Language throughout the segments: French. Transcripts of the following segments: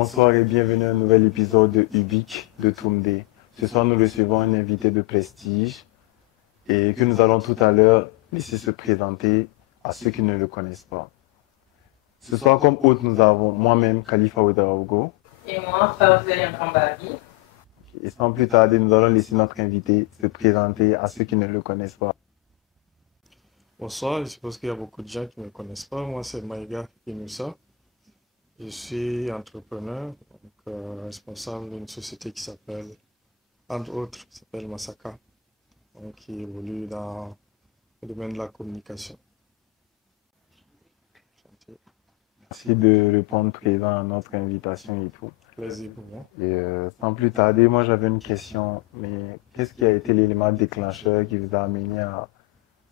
Bonsoir et bienvenue à un nouvel épisode de Ubik de Toomday. Ce soir, nous recevons un invité de prestige et que nous allons tout à l'heure laisser se présenter à ceux qui ne le connaissent pas. Ce soir, comme hôte, nous avons moi-même, Khalifa Ouedraogo. Et moi, Fawzia Nkambari. Et sans plus tarder, nous allons laisser notre invité se présenter à ceux qui ne le connaissent pas. Bonsoir, je suppose qu'il y a beaucoup de gens qui ne me connaissent pas. Moi, c'est Maïga Inoussa. Je suis entrepreneur, responsable d'une société qui s'appelle, entre autres, qui s'appelle Masaka, donc, qui évolue dans le domaine de la communication. Merci de répondre présent à notre invitation et tout. Plaisir pour moi. Et sans plus tarder, moi j'avais une question, mais qu'est-ce qui a été l'élément déclencheur qui vous a amené à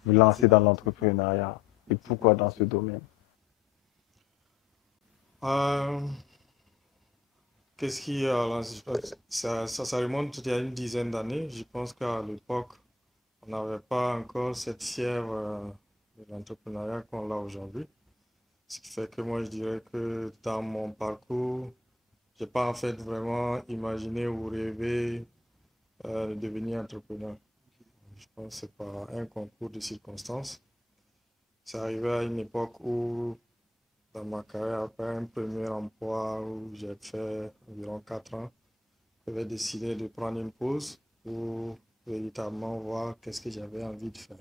vous lancer dans l'entrepreneuriat et pourquoi dans ce domaine? Euh, Qu'est-ce qui a lancé ça remonte il y a une dizaine d'années. Je pense qu'à l'époque, on n'avait pas encore cette fièvre de l'entrepreneuriat qu'on a aujourd'hui. Ce qui fait que moi, je dirais que dans mon parcours, j'ai pas en fait vraiment imaginé ou rêvé de devenir entrepreneur. Je pense que c'est pas un concours de circonstances. C'est arrivé à une époque où, dans ma carrière, après un premier emploi où j'ai fait environ 4 ans, j'avais décidé de prendre une pause pour véritablement voir qu'est-ce que j'avais envie de faire.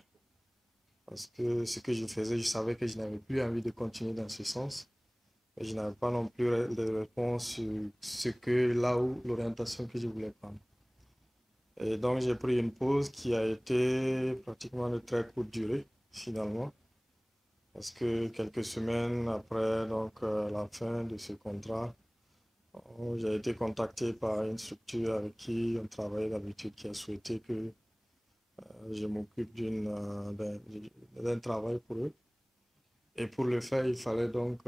Parce que ce que je faisais, je savais que je n'avais plus envie de continuer dans ce sens. Et je n'avais pas non plus de réponse sur ce que, là où, l'orientation que je voulais prendre. Et donc, j'ai pris une pause qui a été pratiquement de très courte durée, finalement. Parce que quelques semaines après la fin de ce contrat, j'ai été contacté par une structure avec qui on travaillait d'habitude, qui a souhaité que je m'occupe d'un travail pour eux. Et pour le faire, il fallait donc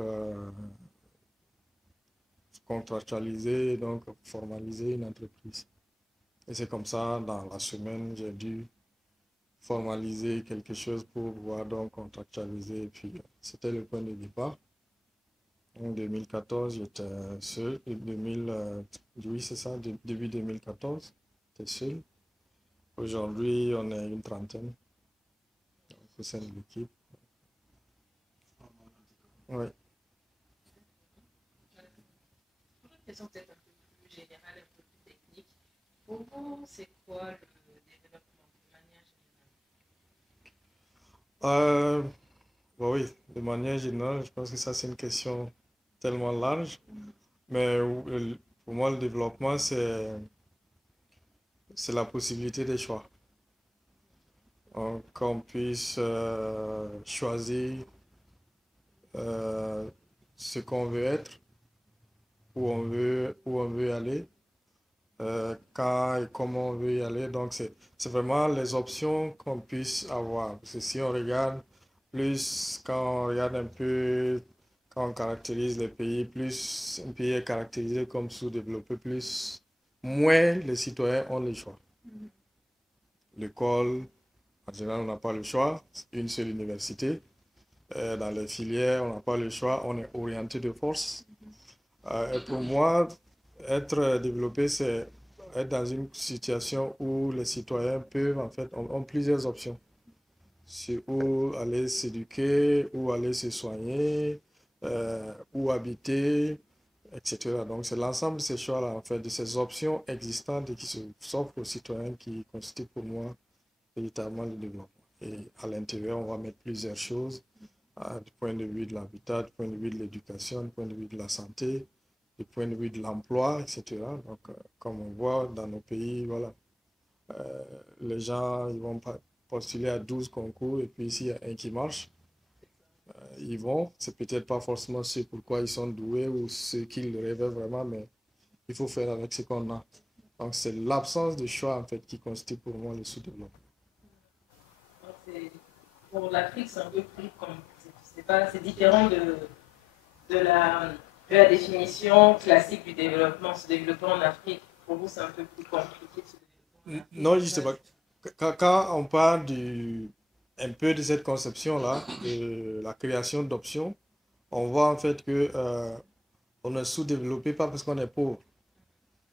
contractualiser, donc formaliser une entreprise. Et c'est comme ça, dans la semaine, j'ai dû formaliser quelque chose pour pouvoir donc contractualiser. Et puis, c'était le point de départ. En 2014, j'étais seul. Oui, c'est ça, début 2014, j'étais seul. Aujourd'hui, on est une trentaine au sein de l'équipe. Oui. Une question peut-être un peu plus générale, un peu plus technique. Pour vous, c'est quoi le développement de manière Euh, oui, de manière générale, je pense que ça, c'est une question tellement large. Mais pour moi, le développement, c'est la possibilité des choix. Qu'on puisse choisir euh, ce qu'on veut être, où on veut aller, quand et comment on veut y aller. Donc, c'est vraiment les options qu'on puisse avoir. Parce que si on regarde plus, quand on regarde un peu, quand on caractérise les pays, plus un pays est caractérisé comme sous-développé, plus, moins les citoyens ont le choix. L'école, en général, on n'a pas le choix, une seule université. Dans les filières, on n'a pas le choix, on est orienté de force. Et pour moi, être développé, c'est être dans une situation où les citoyens peuvent, en fait, ont plusieurs options. C'est où aller s'éduquer, où aller se soigner, où habiter, etc. Donc, c'est l'ensemble de ces choix-là, en fait, de ces options existantes et qui s'offrent aux citoyens qui constituent pour moi véritablement le développement. Et à l'intérieur, on va mettre plusieurs choses, du point de vue de l'habitat, du point de vue de l'éducation, du point de vue de la santé, du point de vue de l'emploi, etc. Donc, comme on voit dans nos pays, voilà, les gens ils vont postuler à 12 concours et puis s'il y a un qui marche, ils vont. C'est peut-être pas forcément ce pourquoi ils sont doués ou ce qu'ils rêvaient vraiment, mais il faut faire avec ce qu'on a. Donc, c'est l'absence de choix, en fait, qui constitue pour moi le sous-développement. pour l'Afrique, c'est un peu plus c'est différent de la définition classique du développement. Se développer en Afrique, pour vous, c'est un peu plus compliqué de se développer en Afrique. Non, je sais pas. Quand on parle un peu de cette conception-là, de la création d'options, on voit en fait que On est sous-développé pas parce qu'on est pauvre,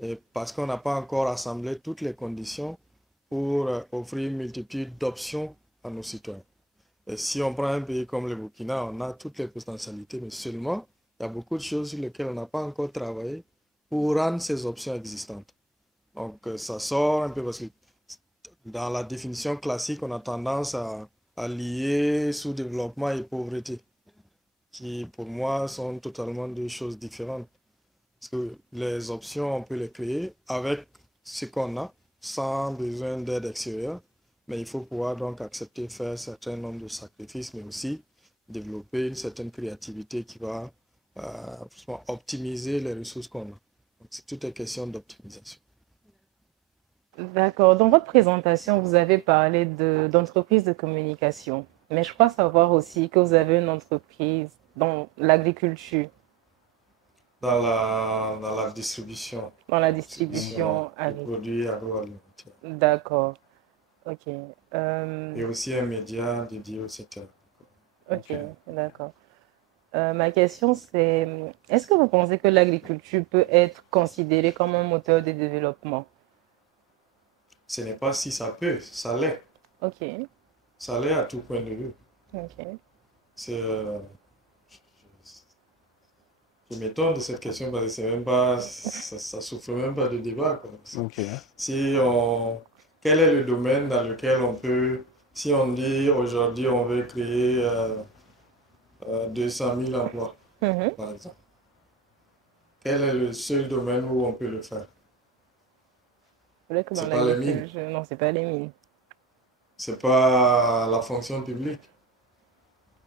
et parce qu'on n'a pas encore assemblé toutes les conditions pour offrir une multitude d'options à nos citoyens. Et si on prend un pays comme le Burkina, on a toutes les potentialités, mais seulement, il y a beaucoup de choses sur lesquelles on n'a pas encore travaillé pour rendre ces options existantes. Donc, ça sort un peu parce que dans la définition classique, on a tendance à lier sous-développement et pauvreté, qui pour moi sont totalement deux choses différentes. Parce que les options, on peut les créer avec ce qu'on a, sans besoin d'aide extérieure. Mais il faut pouvoir donc accepter faire un certain nombre de sacrifices, mais aussi développer une certaine créativité qui va optimiser les ressources qu'on a. Donc, c'est toute une question d'optimisation. D'accord. Dans votre présentation, vous avez parlé d'entreprise de communication, mais je crois savoir aussi que vous avez une entreprise dans l'agriculture, Dans la distribution, dans la distribution distribution de agricole. produits agroalimentaires. D'accord. Ok. Et aussi un média dédié au secteur. Ok, d'accord. Ma question, c'est, est-ce que vous pensez que l'agriculture peut être considérée comme un moteur de développement? Ce n'est pas si ça peut, ça l'est. Ok, Ça l'est à tout point de vue. ok. C'est, je m'étonne de cette question parce que c'est même pas, ça souffre même pas de débat, quoi. Ok. Si on, quel est le domaine dans lequel on peut, si on dit aujourd'hui on veut créer 200 000 emplois, Mhm. par exemple, quel est le seul domaine où on peut le faire? Peut-être que dans C'est pas les mines, l'agriculture, non, c'est pas les mines. c'est pas la fonction publique,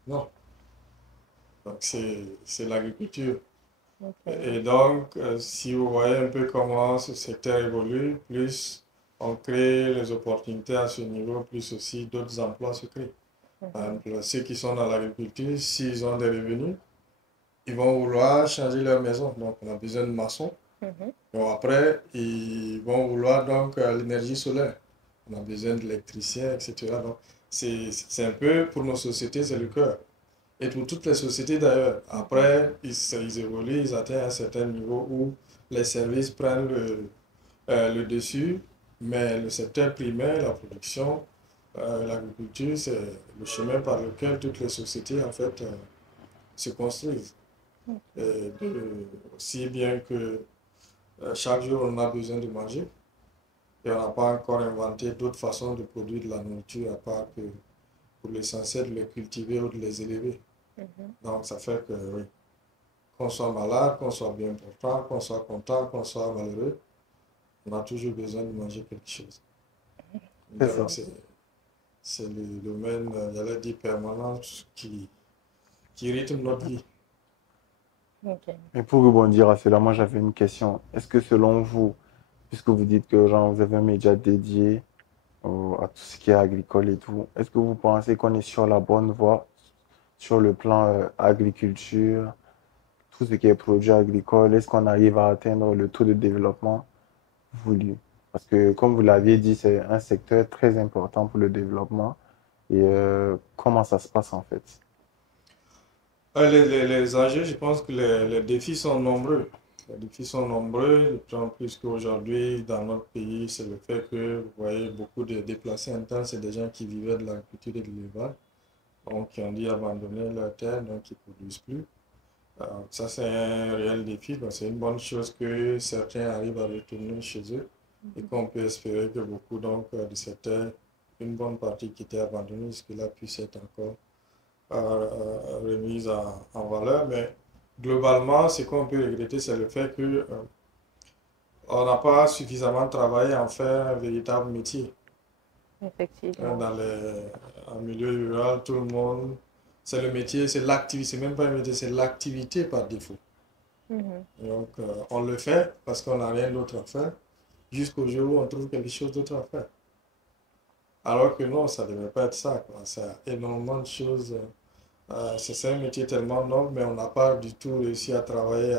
non. Donc c'est l'agriculture. Ok, Et donc, si vous voyez un peu comment ce secteur évolue, plus on crée les opportunités à ce niveau, plus aussi d'autres emplois se créent. Par exemple, ceux qui sont dans l'agriculture, s'ils ont des revenus, ils vont vouloir changer leur maison. Donc, on a besoin de maçons. mhm. Bon, après, ils vont vouloir donc l'énergie solaire. On a besoin d'électriciens, etc. Donc, c'est un peu, pour nos sociétés, c'est le cœur. Et pour toutes les sociétés d'ailleurs. Après, ils évoluent, ils atteignent un certain niveau où les services prennent le dessus, mais le secteur primaire, la production, l'agriculture, c'est le chemin par lequel toutes les sociétés en fait se construisent. Et aussi bien que chaque jour on a besoin de manger et on n'a pas encore inventé d'autres façons de produire de la nourriture à part que pour l'essentiel de les cultiver ou de les élever. Donc ça fait que oui, qu'on soit malade, qu'on soit bien portant, qu'on soit content, qu'on soit malheureux, on a toujours besoin de manger quelque chose. C'est ça. Donc c'est le domaine, j'allais dire, permanent qui rythme notre vie. Ok. Et pour rebondir à cela, moi j'avais une question. Est-ce que selon vous, puisque vous dites que genre, vous avez un média dédié à tout ce qui est agricole et tout, est-ce que vous pensez qu'on est sur la bonne voie sur le plan agriculture, tout ce qui est produit agricole, est-ce qu'on arrive à atteindre le taux de développement voulu? Parce que comme vous l'aviez dit, c'est un secteur très important pour le développement. Et comment ça se passe en fait? Les enjeux, je pense que les défis sont nombreux. Les défis sont nombreux, de plus en plus qu'aujourd'hui, dans notre pays, c'est le fait que vous voyez beaucoup de déplacés internes, c'est des gens qui vivaient de l'agriculture et de l'élevage, donc qui ont dû abandonner leur terre, donc qui ne produisent plus. Ça, c'est un réel défi, donc c'est une bonne chose que certains arrivent à retourner chez eux et qu'on peut espérer que beaucoup donc, de cette terre, une bonne partie qui était abandonnée jusque-là puisse être encore remise en valeur. Mais globalement, ce qu'on peut regretter, c'est le fait que on n'a pas suffisamment travaillé à en faire un véritable métier. Effectivement. En milieu rural, tout le monde, c'est le métier, c'est l'activité, c'est même pas un métier, c'est l'activité par défaut. Mhm. Donc, on le fait parce qu'on n'a rien d'autre à faire, jusqu'au jour où on trouve quelque chose d'autre à faire. Alors que non, ça ne devrait pas être ça, quoi. Ça a énormément de choses. C'est un métier tellement noble, mais on n'a pas du tout réussi à travailler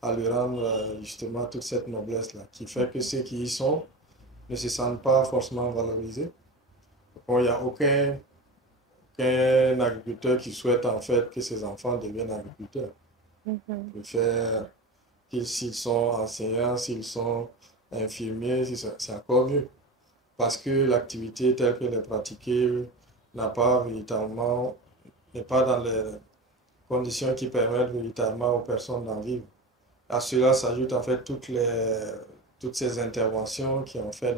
à lui rendre justement toute cette noblesse-là, qui fait que ceux qui y sont ne se sentent pas forcément valorisés. Bon, il n'y a aucun agriculteur qui souhaite en fait que ses enfants deviennent agriculteurs. Mhm. Préfèrent s'ils sont enseignants, s'ils sont infirmiers, c'est encore mieux. Parce que l'activité telle qu'elle est pratiquée n'a pas véritablement, n'est pas dans les conditions qui permettent véritablement aux personnes d'en vivre. À cela s'ajoutent en fait toutes ces interventions qui ont fait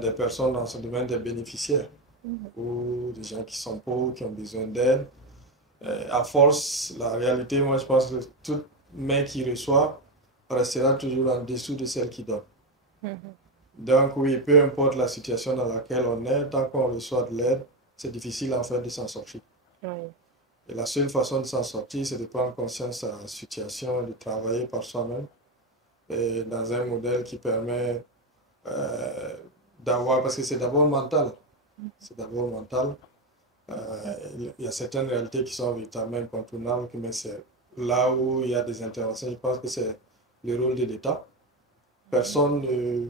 des personnes dans ce domaine des bénéficiaires Mhm. ou des gens qui sont pauvres, qui ont besoin d'aide. À force, la réalité, moi je pense que toute main qui reçoit restera toujours en dessous de celle qui donne. Mhm. Donc oui, peu importe la situation dans laquelle on est, tant qu'on reçoit de l'aide, c'est difficile en fait de s'en sortir. Oui. Et la seule façon de s'en sortir, c'est de prendre conscience de la situation et de travailler par soi-même et dans un modèle qui permet euh, d'avoir, parce que c'est d'abord mental, c'est d'abord mental. Il y a certaines réalités qui sont véritablement incontournables, mais c'est là où il y a des interventions. Je pense que c'est le rôle de l'État. Personne ne,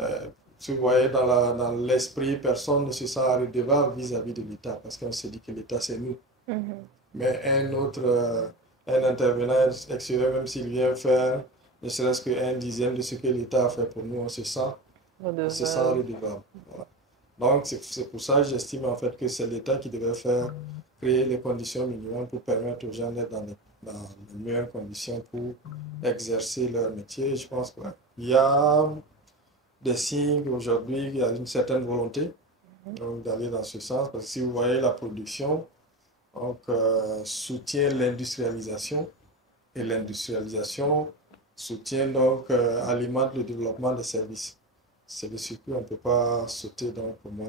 euh, si vous voyez dans l'esprit, personne ne se sent redevable vis-à-vis de l'État, parce qu'on se dit que l'État c'est nous. Mhm. Mais un intervenant extérieur, même s'il vient faire ne serait-ce qu'un dixième de ce que l'État a fait pour nous, on se sent Redevable. redevable. Voilà. Donc, c'est pour ça que j'estime en fait que c'est l'État qui devrait créer les conditions minimales pour permettre aux gens d'être dans les meilleures conditions pour exercer leur métier. Je pense qu'il y a des signes qu'aujourd'hui, il y a une certaine volonté donc, d'aller dans ce sens. Parce que si vous voyez la production, donc, soutient l'industrialisation et l'industrialisation soutient donc, alimente le développement des services. C'est le circuit, on ne peut pas sauter donc pour moi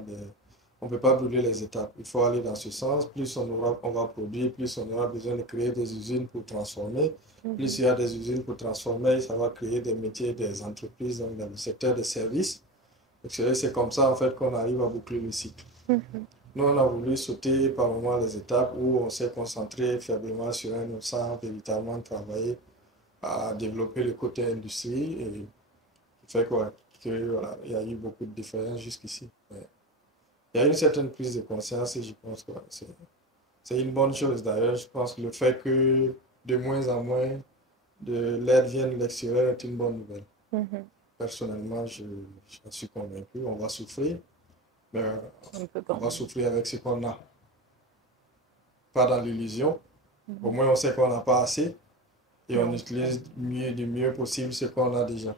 on ne peut pas brûler les étapes. Il faut aller dans ce sens. Plus on va produire, plus on aura besoin de créer des usines pour transformer. Plus il y a des usines pour transformer, ça va créer des métiers, des entreprises donc dans le secteur des services. C'est comme ça en fait qu'on arrive à boucler le cycle. Mhm. Nous, on a voulu sauter par moments les étapes où on s'est concentré faiblement sur un sans véritablement travailler à développer le côté industrie et fait quoi, voilà, il y a eu beaucoup de différences jusqu'ici. Ouais. Il y a une certaine prise de conscience et je pense que c'est une bonne chose. D'ailleurs, je pense que le fait que de moins en moins de l'aide vienne de l'extérieur est une bonne nouvelle. Mhm. Personnellement, j'en suis convaincu. On va souffrir, mais Un peu on quand va même. souffrir avec ce qu'on a. Pas dans l'illusion. Au Mhm. moins, on sait qu'on n'a pas assez et on Non. utilise du mieux possible ce qu'on a déjà.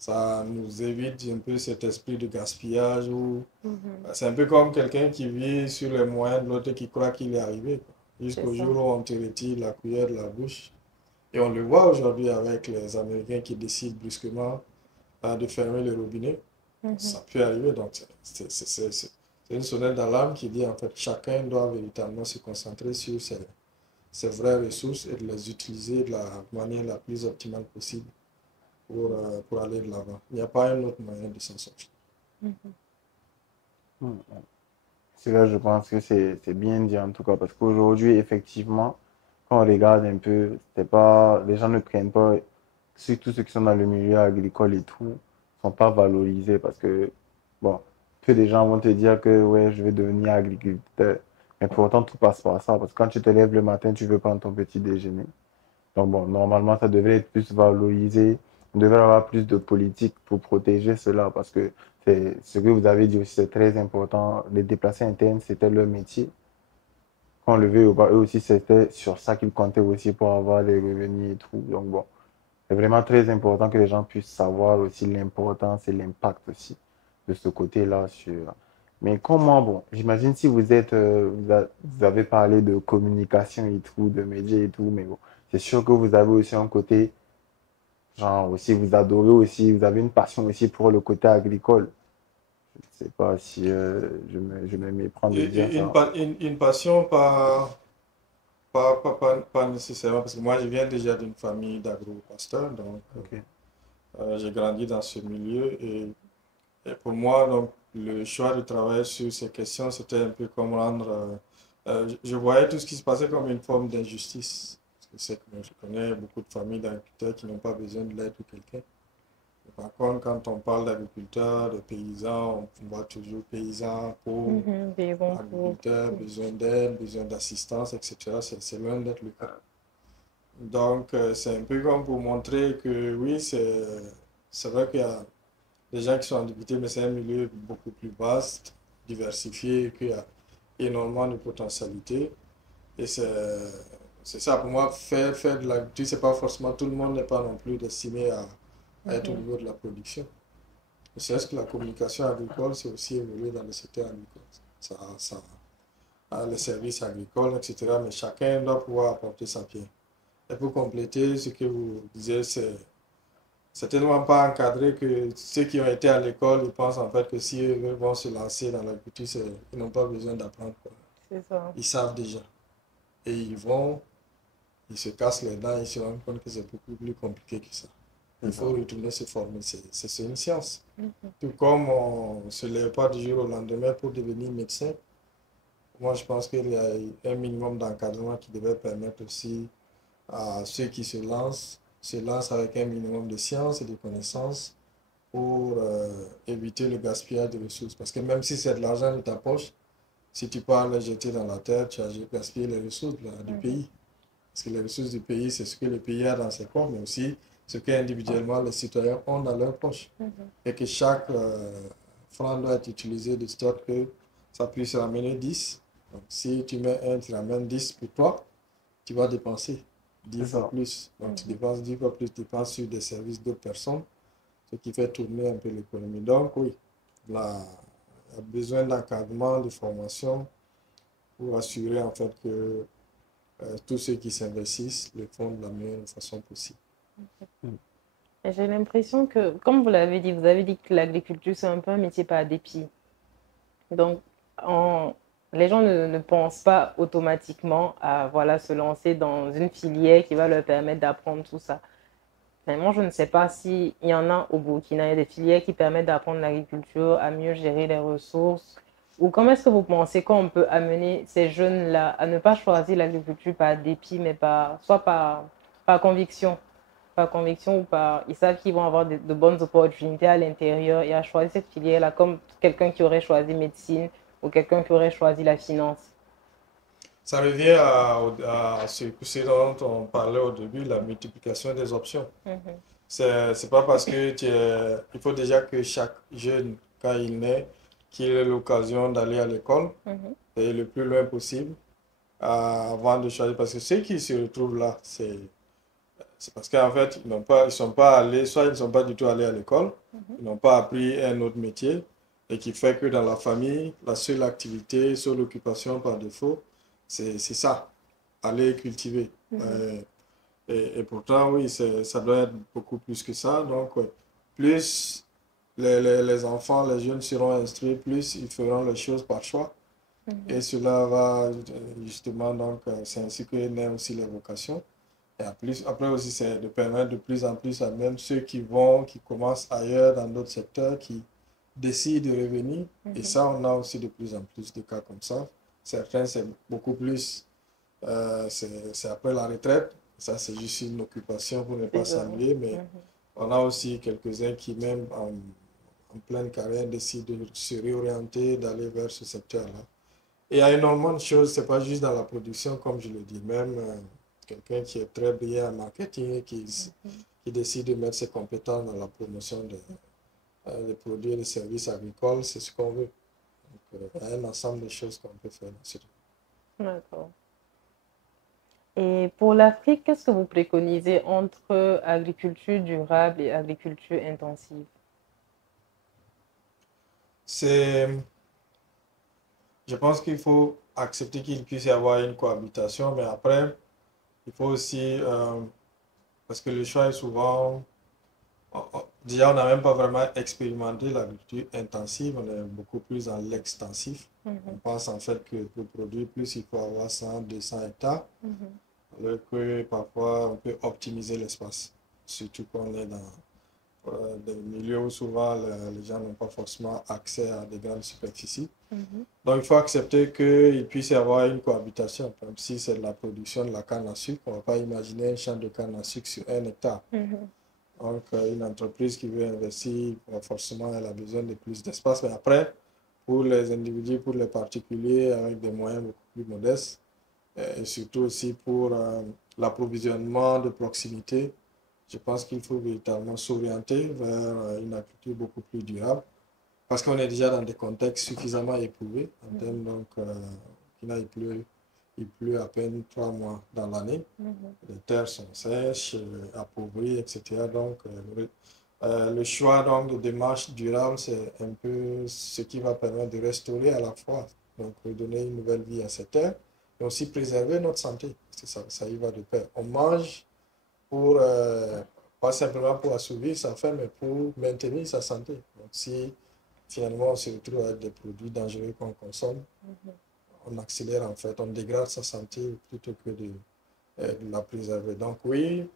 Ça nous évite un peu cet esprit de gaspillage où Mhm. c'est un peu comme quelqu'un qui vit sur les moyens de l'autre qui croit qu'il est arrivé, quoi. C'est Jusqu'au ça. jour où on te retire la cuillère de la bouche. Et on le voit aujourd'hui avec les Américains qui décident brusquement de fermer le robinet. Mhm. Ça peut arriver, donc c'est une sonnette d'alarme qui dit en fait chacun doit véritablement se concentrer sur ses vraies ressources et de les utiliser de la manière la plus optimale possible pour aller de l'avant. Il n'y a pas un autre moyen de s'en sortir. Mhm. Hmm. C'est là, je pense que c'est bien dit en tout cas, parce qu'aujourd'hui, effectivement, quand on regarde un peu, c'est pas, les gens ne prennent pas, surtout ceux qui sont dans le milieu agricole et tout, sont pas valorisés parce que, bon, peu de gens vont te dire que, ouais, je vais devenir agriculteur. Mais pourtant, tout passe par ça, parce que quand tu te lèves le matin, tu veux prendre ton petit déjeuner. Donc bon, normalement, ça devrait être plus valorisé. On devrait avoir plus de politique pour protéger cela parce que c'est ce que vous avez dit aussi, c'est très important. Les déplacés internes, c'était leur métier. Quand on le veut ou pas, eux aussi, c'était sur ça qu'ils comptaient aussi pour avoir les revenus et tout. Donc bon, c'est vraiment très important que les gens puissent savoir aussi l'importance et l'impact aussi de ce côté-là sur. Mais comment, bon, j'imagine si vous êtes, vous avez parlé de communication et tout, de médias et tout, mais bon, c'est sûr que vous avez aussi un côté, genre aussi, vous adorez aussi, vous avez une passion aussi pour le côté agricole. Je ne sais pas si je me méprends de dire ça. Une passion, pas nécessairement, parce que moi je viens déjà d'une famille d'agro-pasteurs, donc Ok. j'ai grandi dans ce milieu et pour moi, donc, le choix de travailler sur ces questions, c'était un peu comme rendre. Je voyais tout ce qui se passait comme une forme d'injustice. Parce que je connais beaucoup de familles d'agriculteurs qui n'ont pas besoin de l'aide de quelqu'un. Par contre, quand on parle d'agriculteurs, de paysans, on voit toujours paysans, pauvres, Mhm. Des bons pour. agriculteurs, besoin d'aide, besoin d'assistance, etc. C'est loin d'être le cas. Donc, c'est un peu comme pour montrer que oui, c'est vrai qu'il y a des gens qui sont en difficulté, mais c'est un milieu beaucoup plus vaste, diversifié, qu'il y a énormément de potentialités. Et c'est ça, pour moi, faire de l'agriculture, c'est pas forcément, tout le monde n'est pas non plus destiné à être au Mhm. niveau de la production. C'est ce que la communication agricole, c'est aussi évolué dans le secteur agricole. Ça, les services agricoles, etc. Mais chacun doit pouvoir apporter sa pierre. Et pour compléter ce que vous disiez, c'est tellement pas encadré que ceux qui ont été à l'école, ils pensent en fait que si eux vont se lancer dans l'agriculture, ils n'ont pas besoin d'apprendre, quoi. C'est ça. Ils savent déjà. Et ils vont, ils se cassent les dents, ils se rendent compte que c'est beaucoup plus compliqué que ça. Il C'est faut ça. retourner se former, c'est une science. Mhm. Tout comme on ne se lève pas du jour au lendemain pour devenir médecin, moi je pense qu'il y a un minimum d'encadrement qui devait permettre aussi à ceux qui se lancent avec un minimum de science et de connaissances pour éviter le gaspillage de ressources. Parce que même si c'est de l'argent de ta poche, si tu pars le jeter dans la terre, tu as gaspillé les ressources là, du Mhm. pays. Parce que les ressources du pays, c'est ce que le pays a dans ses coffres, mais aussi ce que individuellement les citoyens ont dans leurs poches. Mhm. Et que chaque franc doit être utilisé de sorte que ça puisse ramener 10. Donc, si tu mets un, tu ramènes 10 pour toi, tu vas dépenser 10 C'est fois ça. plus. Donc, tu Mhm. dépenses 10 fois plus, tu dépenses sur des services d'autres personnes, ce qui fait tourner un peu l'économie. Donc, oui, là, il y a besoin d'encadrement, de formation pour assurer en fait que tous ceux qui s'investissent le font de la meilleure façon possible. Mm. Et j'ai l'impression que, comme vous l'avez dit, vous avez dit que l'agriculture, c'est un peu un métier par dépit. Donc, en- les gens ne pensent pas automatiquement à voilà, se lancer dans une filière qui va leur permettre d'apprendre tout ça. Moi, je ne sais pas s'il y en a au Burkina, il y a des filières qui permettent d'apprendre l'agriculture, à mieux gérer les ressources. Ou comment est-ce que vous pensez qu'on peut amener ces jeunes-là à ne pas choisir l'agriculture par dépit, mais soit par conviction, par conviction ou par... Ils savent qu'ils vont avoir de bonnes opportunités à l'intérieur et à choisir cette filière-là comme quelqu'un qui aurait choisi médecine ou quelqu'un qui aurait choisi la finance. Ça revient à ce dont on parlait au début, la multiplication des options. Mhm, C'est pas parce que il faut déjà que chaque jeune, quand il naît, qu'il ait l'occasion d'aller à l'école, mhm, et le plus loin possible, avant de choisir. Parce que ceux qui se retrouvent là, c'est parce qu'en fait, ils sont pas allés, soit ils ne sont pas du tout allés à l'école, mhm, ils n'ont pas appris un autre métier, et qui fait que dans la famille, la seule activité, seule occupation par défaut, c'est ça, aller cultiver. mhm. Et pourtant, oui, ça doit être beaucoup plus que ça. Donc, ouais, plus les enfants, les jeunes seront instruits, plus ils feront les choses par choix. Et Mhm. cela va justement, donc, c'est ainsi que naissent aussi les vocations. Et après aussi, c'est de permettre de plus en plus à même ceux qui commencent ailleurs dans d'autres secteurs, qui décident de revenir. Et Mhm. ça, on a aussi de plus en plus de cas comme ça. Certains, c'est beaucoup plus, c'est après la retraite. Ça, c'est juste une occupation pour ne pas C'est ça. s'ennuyer. Mais Mhm. on a aussi quelques-uns qui, même en pleine carrière, décident de se réorienter, d'aller vers ce secteur-là. Et il y a énormément de choses, c'est pas juste dans la production, comme je le dis, même quelqu'un qui est très brillant en marketing et qui décide de mettre ses compétences dans la promotion des produits et des services agricoles, c'est ce qu'on veut. Donc, il y a un ensemble de choses qu'on peut faire dans ce domaine. D'accord. Et pour l'Afrique, qu'est-ce que vous préconisez entre agriculture durable et agriculture intensive? C'est, je pense qu'il faut accepter qu'il puisse y avoir une cohabitation, mais après, il faut aussi, parce que le choix est souvent. Déjà, on n'a même pas vraiment expérimenté l'agriculture intensive, on est beaucoup plus dans l'extensif. On Mhm, pense en fait que pour produire plus, il faut avoir 100, 200 hectares, mhm, alors que parfois on peut optimiser l'espace. Surtout qu'on est dans des milieux où souvent les gens n'ont pas forcément accès à des grandes superficies. mhm, Donc il faut accepter qu'il puisse y avoir une cohabitation. Même si c'est de la production de la canne à sucre, on ne va pas imaginer un champ de canne à sucre sur 1 hectare. mhm, Donc, une entreprise qui veut investir, forcément, elle a besoin de plus d'espace. Mais après, pour les individus, pour les particuliers avec des moyens beaucoup plus modestes, et surtout aussi pour l'approvisionnement de proximité. Je pense qu'il faut véritablement s'orienter vers une agriculture beaucoup plus durable parce qu'on est déjà dans des contextes suffisamment éprouvés en termes donc là, il pleut à peine 3 mois dans l'année. Les terres sont sèches, appauvries, etc. Donc le choix donc de démarche durable, c'est un peu ce qui va permettre de restaurer à la fois, donc redonner une nouvelle vie à ces terres, mais aussi préserver notre santé. Ça y va de pair. On mange pour, pas simplement pour assouvir sa faim, mais pour maintenir sa santé. Donc si finalement on se retrouve avec des produits dangereux qu'on consomme, on accélère en fait, on dégrade sa santé plutôt que de la préserver. Donc oui,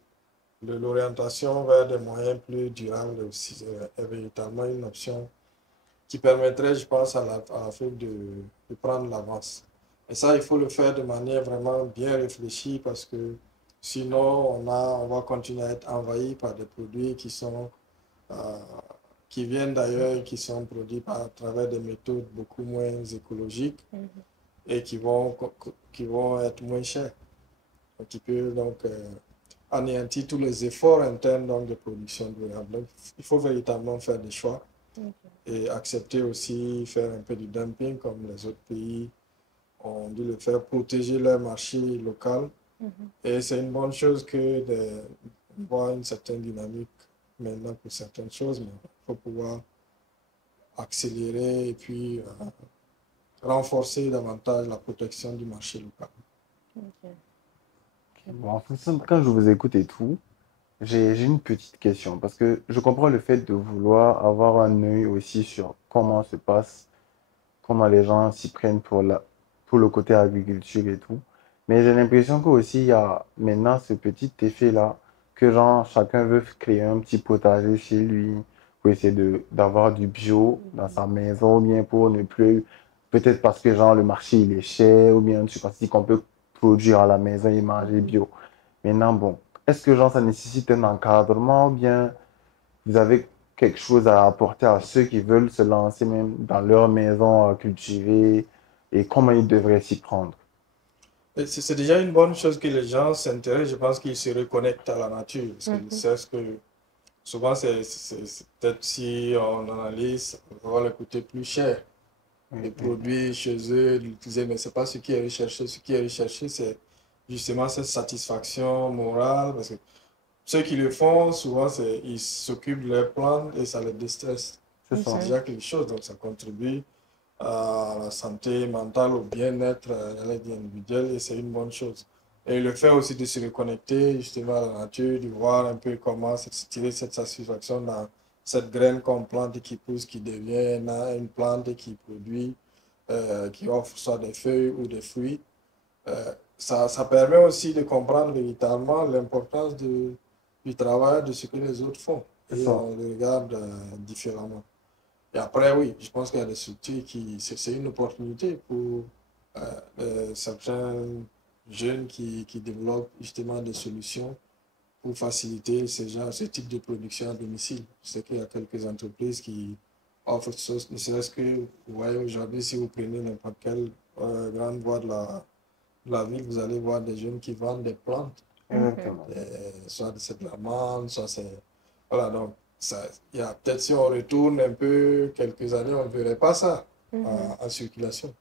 l'orientation vers des moyens plus durables aussi est véritablement une option qui permettrait, je pense, à l'Afrique de prendre l'avance. Et ça, il faut le faire de manière vraiment bien réfléchie parce que sinon, on va continuer à être envahi par des produits euh, qui viennent d'ailleurs et qui sont produits à travers des méthodes beaucoup moins écologiques et qui vont être moins chers. Donc, qui peut donc anéantir tous les efforts internes donc, de production durable. Donc, il faut véritablement faire des choix et accepter aussi faire un peu du dumping comme les autres pays ont dû le faire, protéger leur marché local. Et c'est une bonne chose que de voir une certaine dynamique maintenant pour certaines choses, mais il faut pouvoir accélérer et puis renforcer davantage la protection du marché local. Bon, en fonction de quand je vous écoute et tout, j'ai une petite question parce que je comprends le fait de vouloir avoir un œil aussi sur comment se passe, comment les gens s'y prennent pour le côté agriculture et tout. Mais j'ai l'impression qu'aussi il y a maintenant ce petit effet-là que genre chacun veut créer un petit potager chez lui pour essayer d'avoir du bio dans sa maison ou bien pour ne plus, peut-être parce que genre le marché il est cher ou bien tu penses qu'on peut produire à la maison et manger bio. Maintenant, bon, est-ce que genre ça nécessite un encadrement ou bien vous avez quelque chose à apporter à ceux qui veulent se lancer même dans leur maison cultivée et comment ils devraient s'y prendre? C'est déjà une bonne chose que les gens s'intéressent. Je pense qu'ils se reconnectent à la nature. Parce que c'est ce que souvent, c'est peut-être si on analyse, on va le coûter plus cher. Les produits chez eux, d'utiliser, mais c'est pas ce qui est recherché. Ce qui est recherché, c'est justement cette satisfaction morale. Parce que ceux qui le font, souvent, ils s'occupent de leurs plantes et ça les déstresse. C'est ça. C'est déjà quelque chose, donc ça contribue à la santé mentale, au bien-être individuel et c'est une bonne chose. Et le fait aussi de se reconnecter justement à la nature, de voir un peu comment tirer cette satisfaction dans cette graine qu'on plante et qui pousse, qui devient une plante et qui produit, qui offre soit des feuilles ou des fruits. Ça permet aussi de comprendre véritablement l'importance du travail, de ce que les autres font. C'est Et ça. on le regarde différemment. Et après, oui, je pense qu'il y a des structures c'est une opportunité pour certains jeunes qui développent justement des solutions pour faciliter ce type de production à domicile. Je sais qu'il y a quelques entreprises qui offrent ça, ne serait-ce que, vous voyez, aujourd'hui, si vous prenez n'importe quelle grande voie de la ville, vous allez voir des jeunes qui vendent des plantes. Exactement. Soit c'est de la menthe, soit c'est... Voilà, donc, il y a peut-être si on retourne un peu quelques années, on ne verrait pas ça en circulation.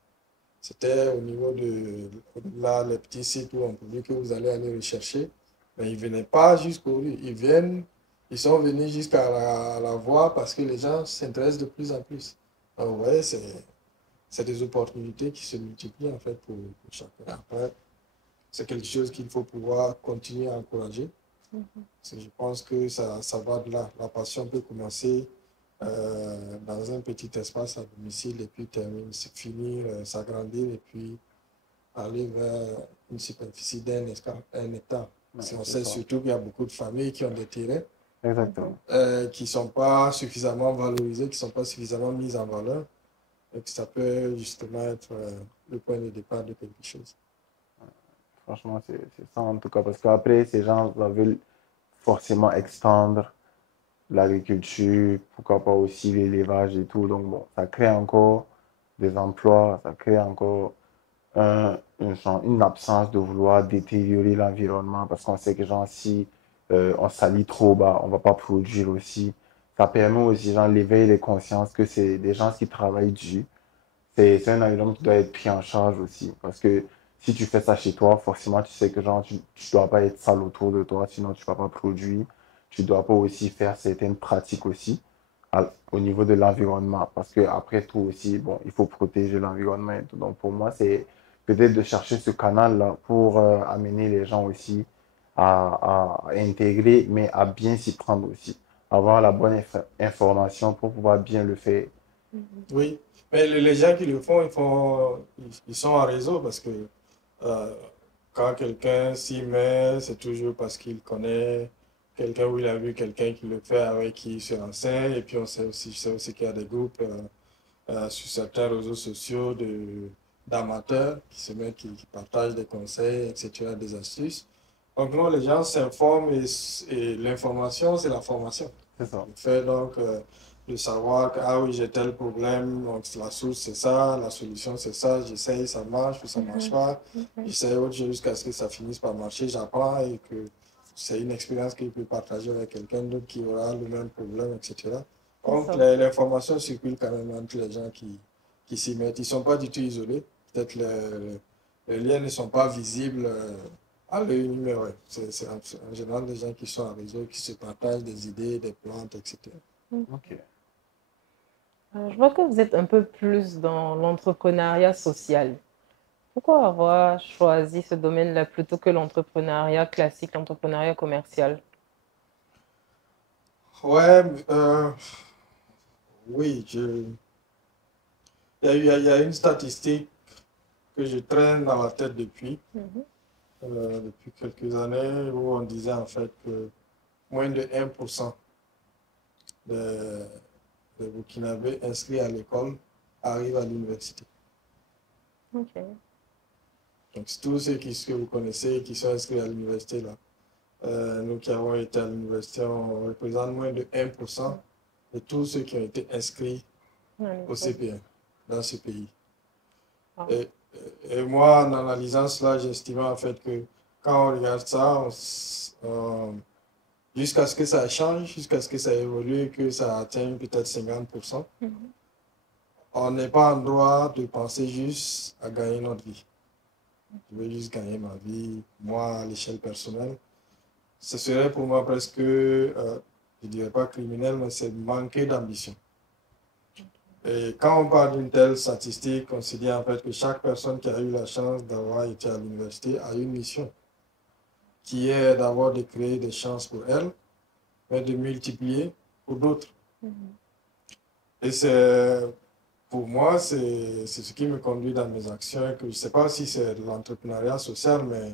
C'était au niveau de là, les petits sites où on publie que vous allez aller rechercher, mais ils ne venaient pas jusqu'au rue. Ils sont venus jusqu'à la voie parce que les gens s'intéressent de plus en plus. Donc, vous voyez, c'est des opportunités qui se multiplient en fait pour chacun. Après, c'est quelque chose qu'il faut pouvoir continuer à encourager. Je pense que ça va de là. La passion peut commencer dans un petit espace à domicile et puis finir, s'agrandir et puis aller vers une superficie un hectare. Ouais, On c'est sait ça. surtout qu'il y a beaucoup de familles qui ont des terrains Exactement. qui ne sont pas suffisamment valorisés, qui ne sont pas suffisamment mis en valeur et que ça peut justement être le point de départ de quelque chose. Franchement, c'est ça en tout cas. Parce qu'après, ces gens veulent forcément extendre l'agriculture, pourquoi pas aussi l'élevage et tout. Donc bon, ça crée encore des emplois, ça crée encore une absence de vouloir détériorer l'environnement parce qu'on sait que genre si on salit trop bas, on va pas produire aussi. Ça permet aussi genre l'éveil des consciences que c'est des gens qui travaillent dur. C'est un environnement qui doit être pris en charge aussi parce que si tu fais ça chez toi, forcément tu sais que genre tu dois pas être sale autour de toi, sinon tu vas pas produire. Tu dois pas aussi faire certaines pratiques aussi au niveau de l'environnement parce que après tout aussi, bon, il faut protéger l'environnement et tout. Donc pour moi, c'est peut-être de chercher ce canal-là pour amener les gens aussi à intégrer, mais à bien s'y prendre aussi. Avoir la bonne information pour pouvoir bien le faire. Oui, mais les gens qui le font, ils sont en réseau parce que euh, quand quelqu'un s'y met, c'est toujours parce qu'il connaît quelqu'un ou il a vu quelqu'un qui le fait avec qui il se renseigne. Et puis je sais aussi qu'il y a des groupes sur certains réseaux sociaux d'amateurs qui se mettent, qui partagent des conseils, etc., des astuces. Donc, non, les gens s'informent et l'information, c'est la formation. C'est ça. Le fait donc de savoir que, ah oui, j'ai tel problème, donc la source c'est ça, la solution c'est ça, j'essaye, ça marche ou ça marche pas, j'essaye autre chose jusqu'à ce que ça finisse par marcher, j'apprends et que c'est une expérience qu'il peut partager avec quelqu'un d'autre qui aura le même problème, etc. Donc l'information circule quand même entre les gens qui s'y mettent. Ils ne sont pas du tout isolés. Peut-être les liens ne sont pas visibles à l'œil nu, mais ouais, c'est en général des gens qui sont en réseau, qui se partagent des idées, des plantes, etc. Ok. Je vois que vous êtes un peu plus dans l'entrepreneuriat social. Pourquoi avoir choisi ce domaine-là plutôt que l'entrepreneuriat classique, l'entrepreneuriat commercial? Ouais, oui, il y a une statistique que je traîne dans la tête depuis quelques années où on disait en fait que moins de 1% des, des Burkinabés inscrits à l'école arrivent à l'université. Ok. Donc, tous ceux que vous connaissez qui sont inscrits à l'université, là, nous qui avons été à l'université, on représente moins de 1% de tous ceux qui ont été inscrits au CP1 dans ce pays. Ah. Et moi, en analysant cela, j'estimais en fait que quand on regarde ça, jusqu'à ce que ça change, jusqu'à ce que ça évolue, que ça atteigne peut-être 50%, on n'est pas en droit de penser juste à gagner notre vie. Je veux juste gagner ma vie, moi, à l'échelle personnelle. Ce serait pour moi presque, je ne dirais pas criminel, mais c'est manquer d'ambition. Et quand on parle d'une telle statistique, on se dit en fait que chaque personne qui a eu la chance d'avoir été à l'université a une mission, qui est d'abord de créer des chances pour elle, mais de multiplier pour d'autres. Et pour moi, c'est ce qui me conduit dans mes actions, que je ne sais pas si c'est de l'entrepreneuriat social, mais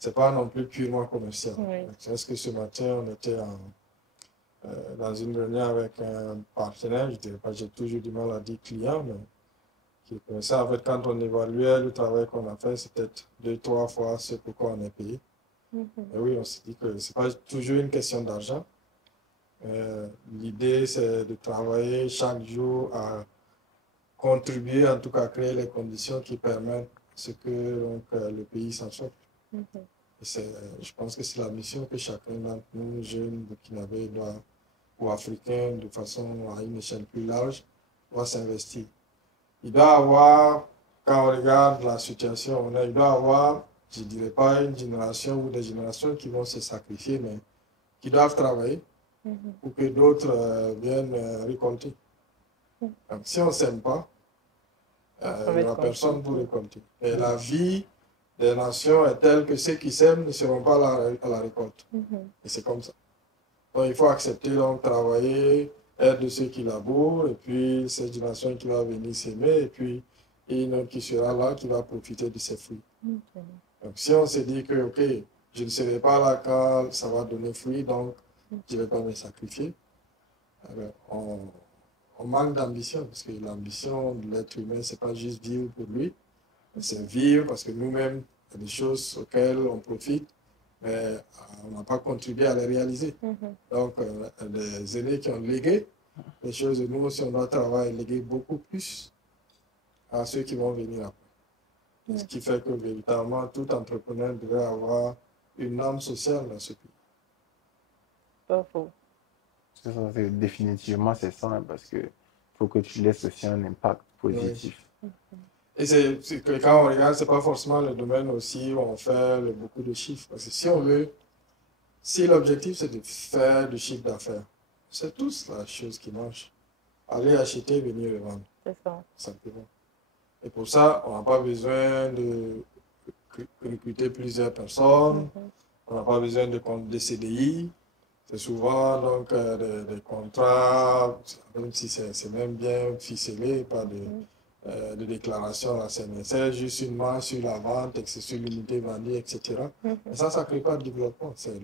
ce n'est pas non plus purement commercial. Oui. Est-ce que ce matin, on était dans une réunion avec un partenaire, je ne dirais pas, j'ai toujours du mal à dire client, mais qui connaissait en fait quand on évaluait le travail qu'on a fait, c'est peut-être 2-3 fois ce pourquoi on est payé. Et oui, on s'est dit que ce n'est pas toujours une question d'argent. L'idée, c'est de travailler chaque jour à contribuer, en tout cas à créer les conditions qui permettent ce que donc, le pays s'en sorte. Je pense que c'est la mission que chacun d'entre nous, jeunes burkinabés, ou africains, de façon à une échelle plus large, doit s'investir. Il doit avoir, quand on regarde la situation, il doit avoir, je ne dirais pas une génération ou des générations qui vont se sacrifier, mais qui doivent travailler pour que d'autres viennent récolter. Donc, si on ne s'aime pas, il n'y aura personne pour récolter. Et la vie des nations est telle que ceux qui s'aiment ne seront pas à la récolte. Et c'est comme ça. Donc, il faut accepter, donc, travailler, être de ceux qui labourent, et puis cette génération qui va venir s'aimer, et puis une autre qui sera là, qui va profiter de ses fruits. Donc, si on se dit que, OK, je ne serai pas là quand ça va donner fruit, donc je ne vais pas me sacrifier, alors on manque d'ambition, parce que l'ambition de l'être humain, ce n'est pas juste vivre pour lui, c'est vivre parce que nous-mêmes, il y a des choses auxquelles on profite, mais on n'a pas contribué à les réaliser. Donc, les aînés qui ont légué les choses, nous aussi, on doit travailler et léguer beaucoup plus à ceux qui vont venir après. Et ce qui fait que véritablement, tout entrepreneur devrait avoir une âme sociale dans ce pays. Pas faux. C'est ça, définitivement, c'est ça, hein, parce que faut que tu laisses aussi un impact positif. Et c'est que quand on regarde, c'est pas forcément le domaine aussi où on fait beaucoup de chiffres. Parce que si on veut, si l'objectif c'est de faire du chiffre d'affaires, c'est tous la chose qui marche. Aller acheter, venir le vendre. C'est ça. Simplement. Et pour ça, on n'a pas besoin de recruter plusieurs personnes, on n'a pas besoin de CDI. C'est souvent donc des contrats, même si c'est même bien ficelé, pas de déclaration à la CNSS, juste une main sur la vente, et sur l'unité vendue, etc. Et ça ne crée pas de développement. C'est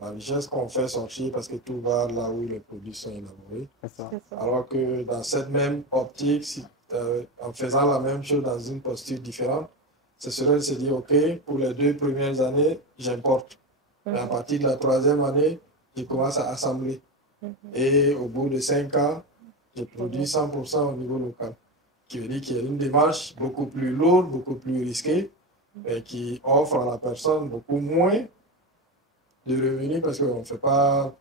la richesse qu'on fait sortir parce que tout va là où les produits sont élaborés. C'est ça. Alors que dans cette même optique, en faisant la même chose dans une posture différente, ce serait de se dire, OK, pour les 2 premières années, j'importe. Et à partir de la 3e année, je commence à assembler. Et au bout de 5 ans, je produis 100% au niveau local. Qui veut dire qu'il y a une démarche beaucoup plus lourde, beaucoup plus risquée, et qui offre à la personne beaucoup moins de revenus parce qu'on ne fait pas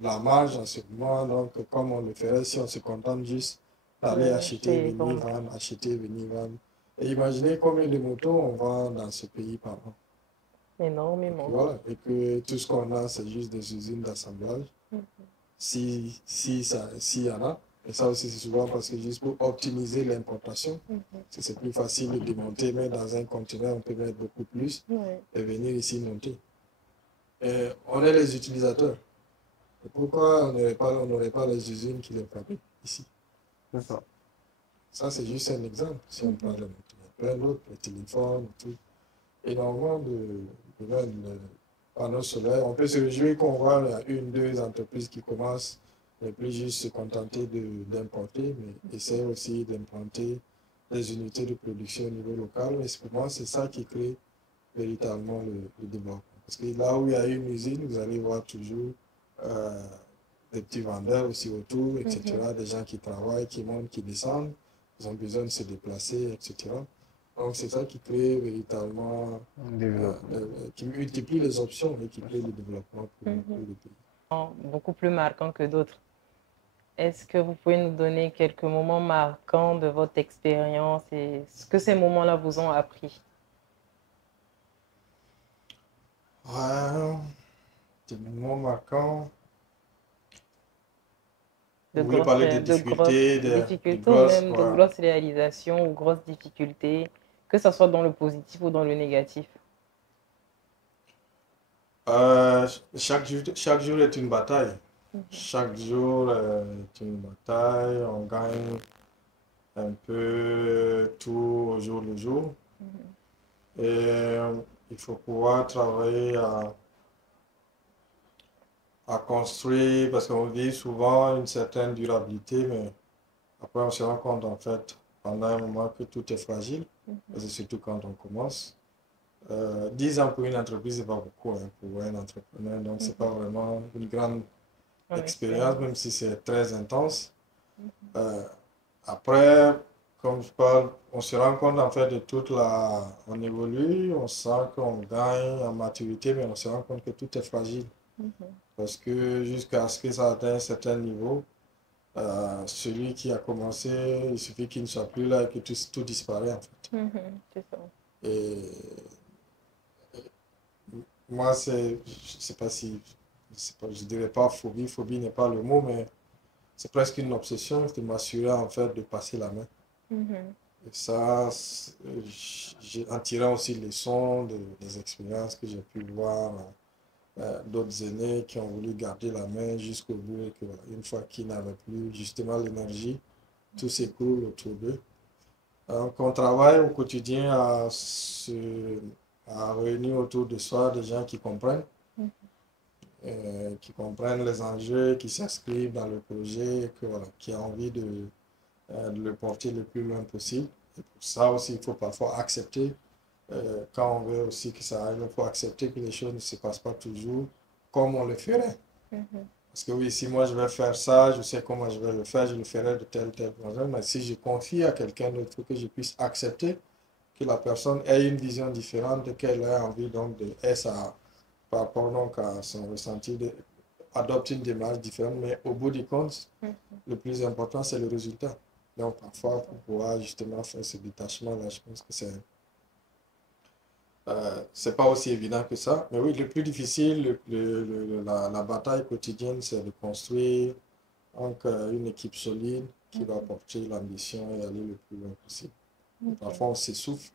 la marge en ce moment, donc comme on le ferait si on se contente juste d'aller acheter, venir vendre, acheter, venir vendre. Et imaginez combien de motos on vend dans ce pays par an. Énormément. Et voilà, et que tout ce qu'on a, c'est juste des usines d'assemblage. S'il y en a. Et ça aussi, c'est souvent parce que juste pour optimiser l'importation, c'est plus facile de démonter, mais dans un conteneur, on peut mettre beaucoup plus et venir ici monter. Et on est les utilisateurs. Et pourquoi on n'aurait pas les usines qui les fabriquent ici? C'est ça. Ça, c'est juste un exemple. Si on parle de plein d'autres, les téléphones, tout. Énormément de panneaux solaires. On peut se réjouir qu'on voit une, deux entreprises qui commencent ne plus juste se contenter d'importer, mais essayer aussi d'implanter des unités de production au niveau local. Mais pour moi, c'est ça qui crée véritablement le développement. Parce que là où il y a une usine, vous allez voir toujours des petits vendeurs aussi autour, etc. Des gens qui travaillent, qui montent, qui descendent. Ils ont besoin de se déplacer, etc. Donc c'est ça qui crée véritablement, qui multiplie les options et qui crée le développement pour le pays. Beaucoup plus marquant que d'autres. Est-ce que vous pouvez nous donner quelques moments marquants de votre expérience et ce que ces moments-là vous ont appris? Ouais, des moments marquants. Vous voulez parler des difficultés, ou même de grosses réalisations ou grosses difficultés, que ce soit dans le positif ou dans le négatif? Chaque jour est une bataille. Chaque jour est une bataille. On gagne un peu tout au jour le jour. Et il faut pouvoir travailler à construire, parce qu'on vit souvent une certaine durabilité, mais après on se rend compte en fait pendant un moment que tout est fragile, parce que surtout quand on commence. 10 ans pour une entreprise, c'est pas beaucoup pour un entrepreneur, donc c'est pas vraiment une grande expérience, même si c'est très intense. Après, comme je parle, on se rend compte en fait de toute on évolue, on sent qu'on gagne en maturité, mais on se rend compte que tout est fragile. Parce que jusqu'à ce que ça atteigne un certain niveau, celui qui a commencé, il suffit qu'il ne soit plus là et que tout disparaît en fait. C'est ça. Et moi, je sais pas si, je dirais pas phobie n'est pas le mot, mais c'est presque une obsession de m'assurer en fait de passer la main. Et ça, en tirant aussi les leçons des expériences que j'ai pu voir, d'autres aînés qui ont voulu garder la main jusqu'au bout et qu'une fois qu'ils n'avaient plus justement l'énergie, tout s'écroule autour d'eux. Donc on travaille au quotidien à réunir autour de soi des gens qui comprennent les enjeux, qui s'inscrivent dans le projet, qui ont envie de le porter le plus loin possible. Et pour ça aussi, il faut parfois accepter, quand on veut aussi que ça arrive, il faut accepter que les choses ne se passent pas toujours comme on le ferait. Parce que oui, si moi je vais faire ça, je sais comment je vais le faire, je le ferai de telle façon, mais si je confie à quelqu'un d'autre, il faut que je puisse accepter que la personne ait une vision différente, qu'elle ait envie donc par rapport donc à son ressenti, adopte une démarche différente, mais au bout du compte, le plus important, c'est le résultat. Donc, parfois, pour pouvoir justement faire ce détachement-là, je pense que c'est pas aussi évident que ça. Mais oui, le plus difficile, la bataille quotidienne, c'est de construire donc, une équipe solide qui va porter l'ambition et aller le plus loin possible. Parfois, on s'essouffle,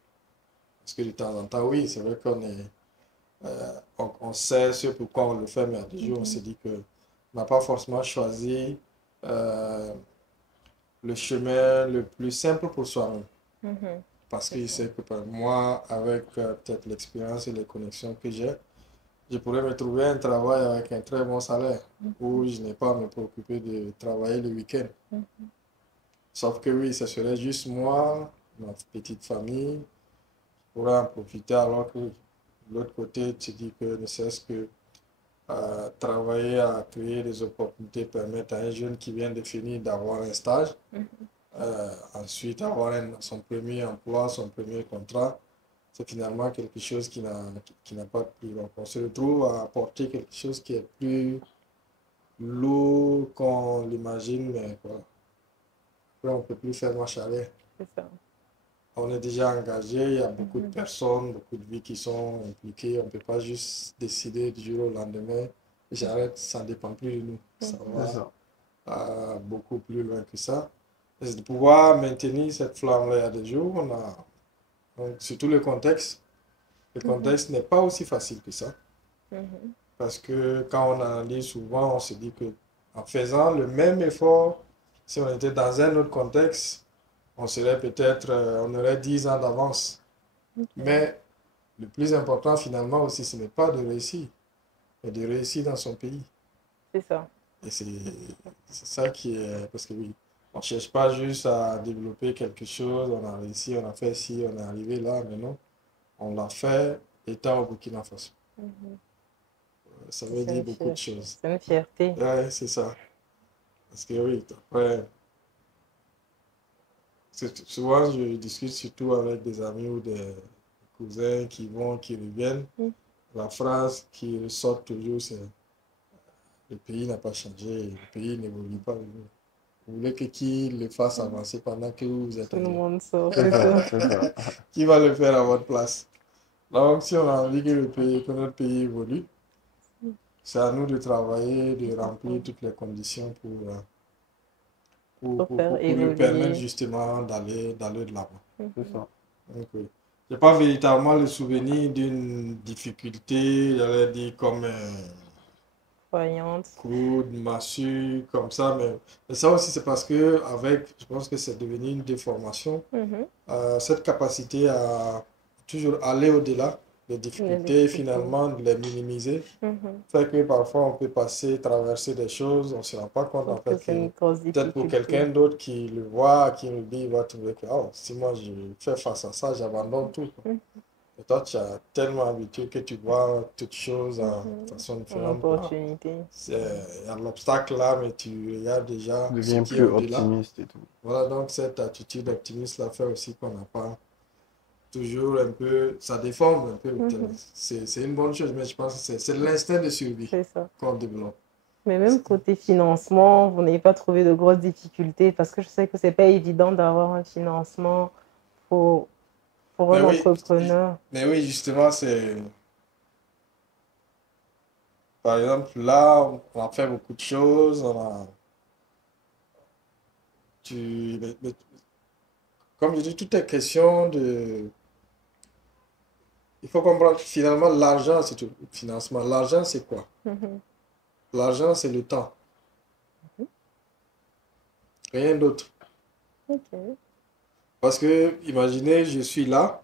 parce que de temps en temps, oui, c'est vrai on sait ce pourquoi on le fait, mais à des jours, on se dit qu'on n'a pas forcément choisi le chemin le plus simple pour soi-même. Parce que je sais que moi, avec peut-être l'expérience et les connexions que j'ai, je pourrais me trouver un travail avec un très bon salaire où je n'ai pas à me préoccuper de travailler le week-end. Sauf que oui, ce serait juste moi, ma petite famille, qui pourrait en profiter, alors que de l'autre côté, tu dis que ne serait-ce que travailler à créer des opportunités permettre à un jeune qui vient de finir d'avoir un stage, ensuite avoir son premier emploi, son premier contrat, c'est finalement quelque chose qui n'a pas de prix. Donc on se retrouve à apporter quelque chose qui est plus lourd qu'on l'imagine, mais voilà. Après, on ne peut plus faire marche arrière. C'est ça. On est déjà engagé, il y a beaucoup de personnes, beaucoup de vies qui sont impliquées. On ne peut pas juste décider du jour au lendemain, j'arrête, ça ne dépend plus de nous. Ça va beaucoup plus loin que ça. Et de pouvoir maintenir cette flamme-là, il y a des jours, donc, surtout le contexte n'est pas aussi facile que ça. Parce que quand on analyse souvent, on se dit que en faisant le même effort, si on était dans un autre contexte, on serait peut-être, on aurait 10 ans d'avance. Mais le plus important finalement aussi, ce n'est pas de réussir, mais de réussir dans son pays. C'est ça. Et c'est ça qui est, parce que oui, on ne cherche pas juste à développer quelque chose, on a réussi, on a fait ci, on est arrivé là, mais non, on l'a fait étant au Burkina Faso. Ça veut dire beaucoup de choses. C'est une fierté. Ouais, c'est ça. Parce que oui, après, souvent je discute surtout avec des amis ou des cousins qui vont, qui reviennent. La phrase qui ressort toujours, c'est le pays n'a pas changé, le pays n'évolue pas. Vous voulez qui le fasse avancer pendant que vous êtes Tout le en monde sort. Qui va le faire à votre place? Donc, si on a envie que notre pays évolue, c'est à nous de travailler, de remplir toutes les conditions pour lui permettre justement d'aller de l'avant. C'est ça. Donc, oui. Je n'ai pas véritablement le souvenir d'une difficulté, j'allais dire comme coude, massue, comme ça, mais ça aussi c'est parce que je pense que c'est devenu une déformation, cette capacité à toujours aller au-delà des difficultés, finalement de les minimiser, fait que parfois on peut traverser des choses, on ne se rend pas compte en fait que peut-être pour quelqu'un d'autre qui le voit, qui nous dit, il va trouver que oh, si moi je fais face à ça, j'abandonne tout. Et toi, tu as tellement habitué que tu vois toutes choses de façon différente. Il y a l'obstacle là, mais tu regardes déjà tu deviens plus optimiste et tout. Voilà, donc cette attitude optimiste là fait aussi qu'on n'a pas toujours un peu, ça déforme un peu. C'est une bonne chose, mais je pense que c'est l'instinct de survie qu'on développe. Mais même côté financement, vous n'avez pas trouvé de grosses difficultés parce que je sais que c'est pas évident d'avoir un financement pour un entrepreneur. Mais oui, justement, c'est... Par exemple, là, on a fait beaucoup de choses, comme je dis, tout est question de... Il faut comprendre que finalement, l'argent, c'est tout. Financement, l'argent, c'est quoi? L'argent, c'est le temps. Rien d'autre. Parce que, imaginez, je suis là,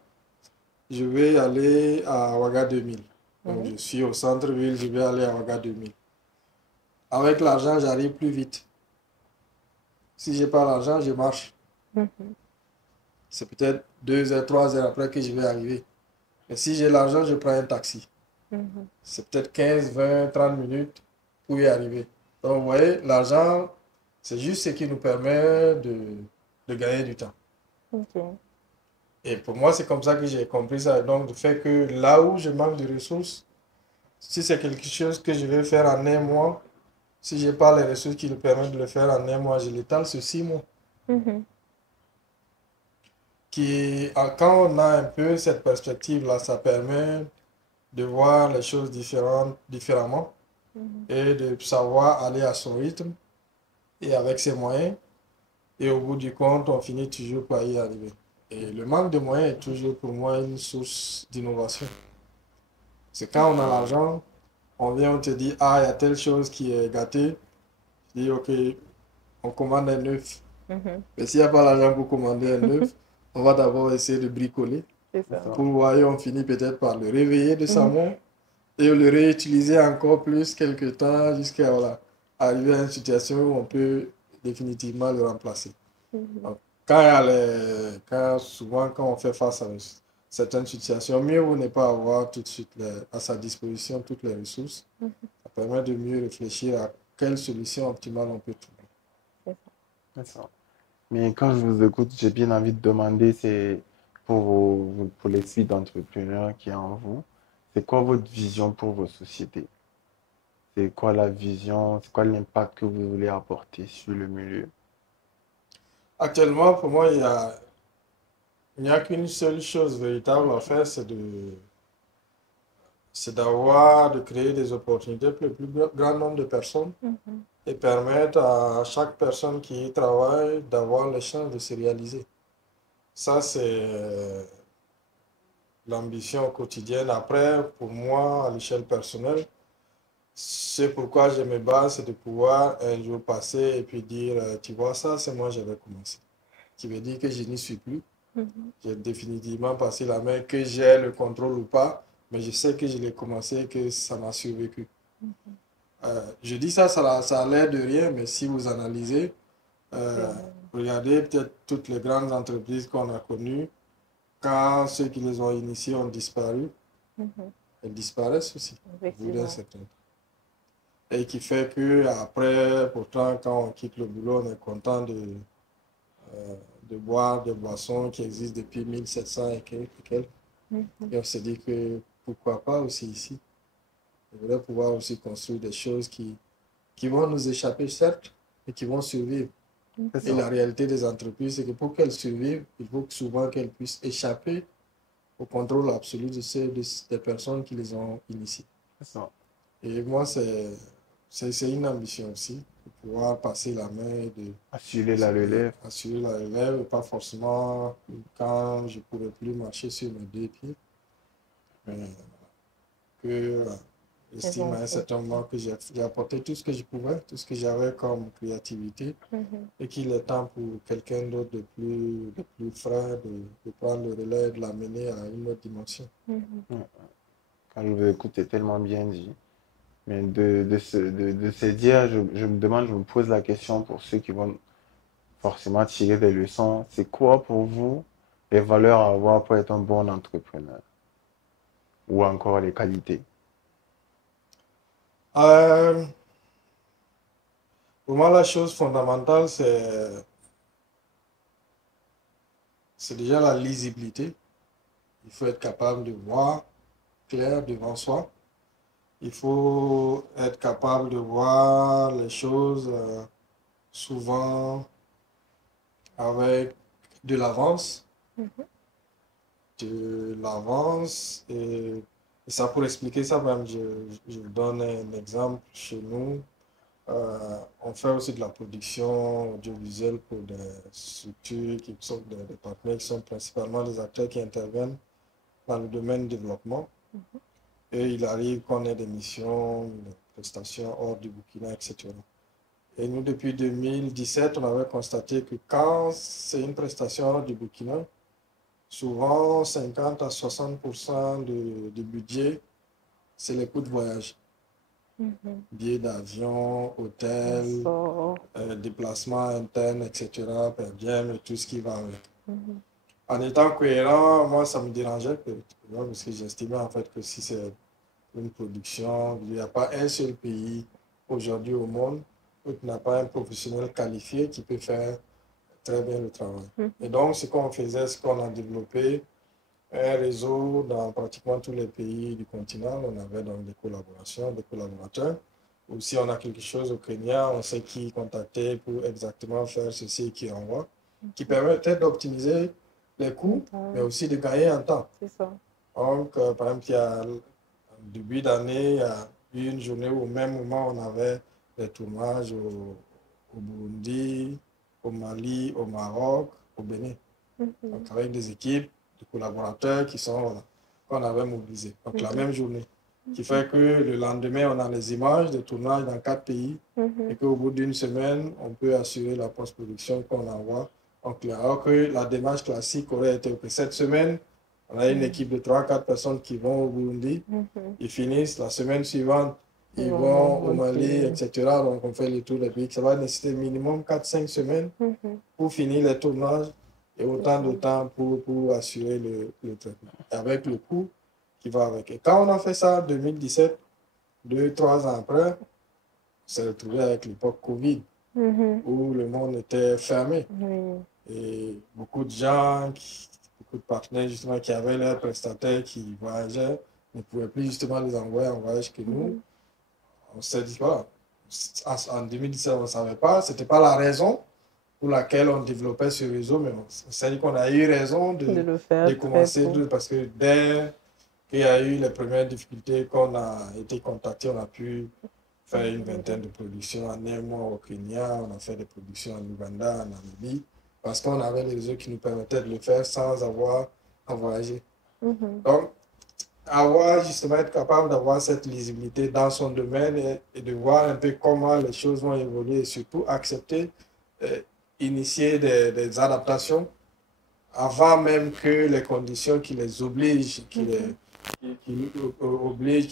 je vais aller à Ouaga 2000. Donc, je suis au centre-ville, je vais aller à Ouaga 2000. Avec l'argent, j'arrive plus vite. Si je n'ai pas l'argent, je marche. C'est peut-être 2 heures, 3 heures après que je vais arriver. Mais si j'ai l'argent, je prends un taxi. C'est peut-être 15, 20, 30 minutes pour y arriver. Donc, vous voyez, l'argent, c'est juste ce qui nous permet de gagner du temps. Et pour moi, c'est comme ça que j'ai compris ça. Donc, le fait que là où je manque de ressources, si c'est quelque chose que je vais faire en un mois, si je n'ai pas les ressources qui me permettent de le faire en un mois, je l'étale sur 6 mois. Mhm. Quand on a un peu cette perspective-là, ça permet de voir les choses différemment Mhm. et de savoir aller à son rythme et avec ses moyens. Et au bout du compte, on finit toujours par y arriver. Et le manque de moyens est toujours pour moi une source d'innovation. C'est quand on a l'argent, on vient, on te dit, ah, il y a telle chose qui est gâtée. Je dis, ok, on commande un œuf. Mhm. Mais s'il n'y a pas l'argent pour commander un œuf, on va d'abord essayer de bricoler. C'est C'est ça. ça. Pour voir, et on finit peut-être par le réveiller de sa Mhm. mort et le réutiliser encore plus quelque temps jusqu'à voilà, arriver à une situation où on peut définitivement le remplacer. Mhm. Donc, souvent, quand on fait face à certaines situations, mieux vaut ne pas avoir tout de suite à sa disposition toutes les ressources. Mhm. Ça permet de mieux réfléchir à quelle solution optimale on peut trouver. C'est ça. C'est ça. Mais quand je vous écoute, j'ai bien envie de demander, c'est pour l'esprit d'entrepreneur qui est en vous, c'est quoi votre vision pour vos sociétés? C'est quoi la vision? C'est quoi l'impact que vous voulez apporter sur le milieu? Actuellement, pour moi, il n'y a qu'une seule chose véritable à faire, de créer des opportunités pour le plus grand nombre de personnes Mhm. et permettre à chaque personne qui y travaille d'avoir les chances de se réaliser. Ça, c'est l'ambition quotidienne. Après, pour moi, à l'échelle personnelle, c'est pourquoi je me bats, c'est de pouvoir un jour passer et puis dire, tu vois, ça, c'est moi, j'avais commencé. Qui veut dire que je n'y suis plus. Mhm. J'ai définitivement passé la main, que j'ai le contrôle ou pas, mais je sais que je l'ai commencé et que ça m'a survécu. Je dis ça, ça a l'air de rien, mais si vous analysez, euh, regardez peut-être toutes les grandes entreprises qu'on a connues, quand ceux qui les ont initiées ont disparu, Mhm. elles disparaissent aussi, au bout d'un Effectivement. certain temps. Et qui fait que après, pourtant, quand on quitte le boulot, on est content de boire des boissons qui existent depuis 1700 et quelques. Mhm. Et on se dit que pourquoi pas aussi ici. On voudrait pouvoir aussi construire des choses qui vont nous échapper, certes, mais qui vont survivre. C'est Et ça. la réalité des entreprises, c'est que pour qu'elles survivent, il faut que souvent qu'elles puissent échapper au contrôle absolu des personnes qui les ont initiées. C'est ça. Et moi, c'est une ambition aussi, de pouvoir passer la main et de Assurer la relève. assurer la relève, et pas forcément quand je ne pourrai plus marcher sur mes deux pieds, mais que j'estime à un certain moment que j'ai apporté tout ce que je pouvais, tout ce que j'avais comme créativité, Mhm. et qu'il est temps pour quelqu'un d'autre de plus frais de prendre le relais, de l'amener à une autre dimension. Mhm. Ouais. Quand je vous écoute, c'est tellement bien dit. Mais de se dire, je me demande, je me pose la question pour ceux qui vont forcément tirer des leçons. C'est quoi pour vous les valeurs à avoir pour être un bon entrepreneur? Ou encore les qualités? Euh, pour moi, la chose fondamentale, c'est déjà la lisibilité. Il faut être capable de voir clair devant soi. Il faut être capable de voir les choses souvent avec de l'avance, Mhm. Et ça, pour expliquer ça, même, je vous donne un exemple. Chez nous, on fait aussi de la production audiovisuelle pour des structures qui sont des partenaires qui sont principalement des acteurs qui interviennent dans le domaine du développement. Et il arrive qu'on ait des missions, des prestations hors du Burkina, etc. Et nous, depuis 2017, on avait constaté que quand c'est une prestation hors du Burkina, souvent 50 à 60% du budget, c'est les coûts de voyage. Mhm. Billets d'avion, hôtel, So, déplacements internes, etc., per diem et tout ce qui va avec. mhm. En étant cohérent, moi, ça me dérangeait parce que j'estimais en fait que si c'est une production, il n'y a pas un seul pays aujourd'hui au monde où tu n'as pas un professionnel qualifié qui peut faire très bien le travail. Et donc, ce qu'on faisait, c'est qu'on a développé un réseau dans pratiquement tous les pays du continent. On avait donc des collaborations, des collaborateurs. Ou si on a quelque chose au Kenya, on sait qui contacter pour exactement faire ceci et qui envoie, qui permet peut-être d'optimiser les coûts, mais aussi de gagner en temps. C'est ça. Donc, par exemple, il y a, en début d'année, il y a eu une journée où au même moment, on avait des tournages au Burundi, au Mali, au Maroc, au Bénin. Donc, avec des équipes de collaborateurs qui sont, voilà, qu'on avait mobilisés. Donc, la même journée. Qui fait que le lendemain, on a les images de tournage dans 4 pays et qu'au bout d'une semaine, on peut assurer la post-production qu'on envoie. Donc, alors que la démarche classique aurait été que cette semaine, on a une équipe de 3-4 personnes qui vont au Burundi, ils finissent, la semaine suivante, ils vont au Mali, etc. Donc, on fait le tour des pays. Ça va nécessiter minimum 4-5 semaines pour finir les tournages et autant de temps pour assurer le traitement. Et avec le coût qui va avec. Et quand on a fait ça en 2017, 2-3 ans après, on s'est retrouvé avec l'époque Covid, où le monde était fermé. Et beaucoup de gens, beaucoup de partenaires justement qui avaient leurs prestataires qui voyageaient, ne pouvaient plus justement les envoyer en voyage que nous. On s'est dit, voilà, en 2017, on ne savait pas, ce n'était pas la raison pour laquelle on développait ce réseau, mais on s'est dit qu'on a eu raison de le faire, de commencer, parce que dès qu'il y a eu les premières difficultés, qu'on a été contacté, on a pu faire une vingtaine de productions en un mois au Kenya, on a fait des productions en Ouganda, en Namibie, parce qu'on avait les réseaux qui nous permettaient de le faire sans avoir à voyager. Donc, justement être capable d'avoir cette lisibilité dans son domaine et de voir un peu comment les choses vont évoluer et surtout accepter, initier des adaptations avant même que les conditions qui les obligent, qui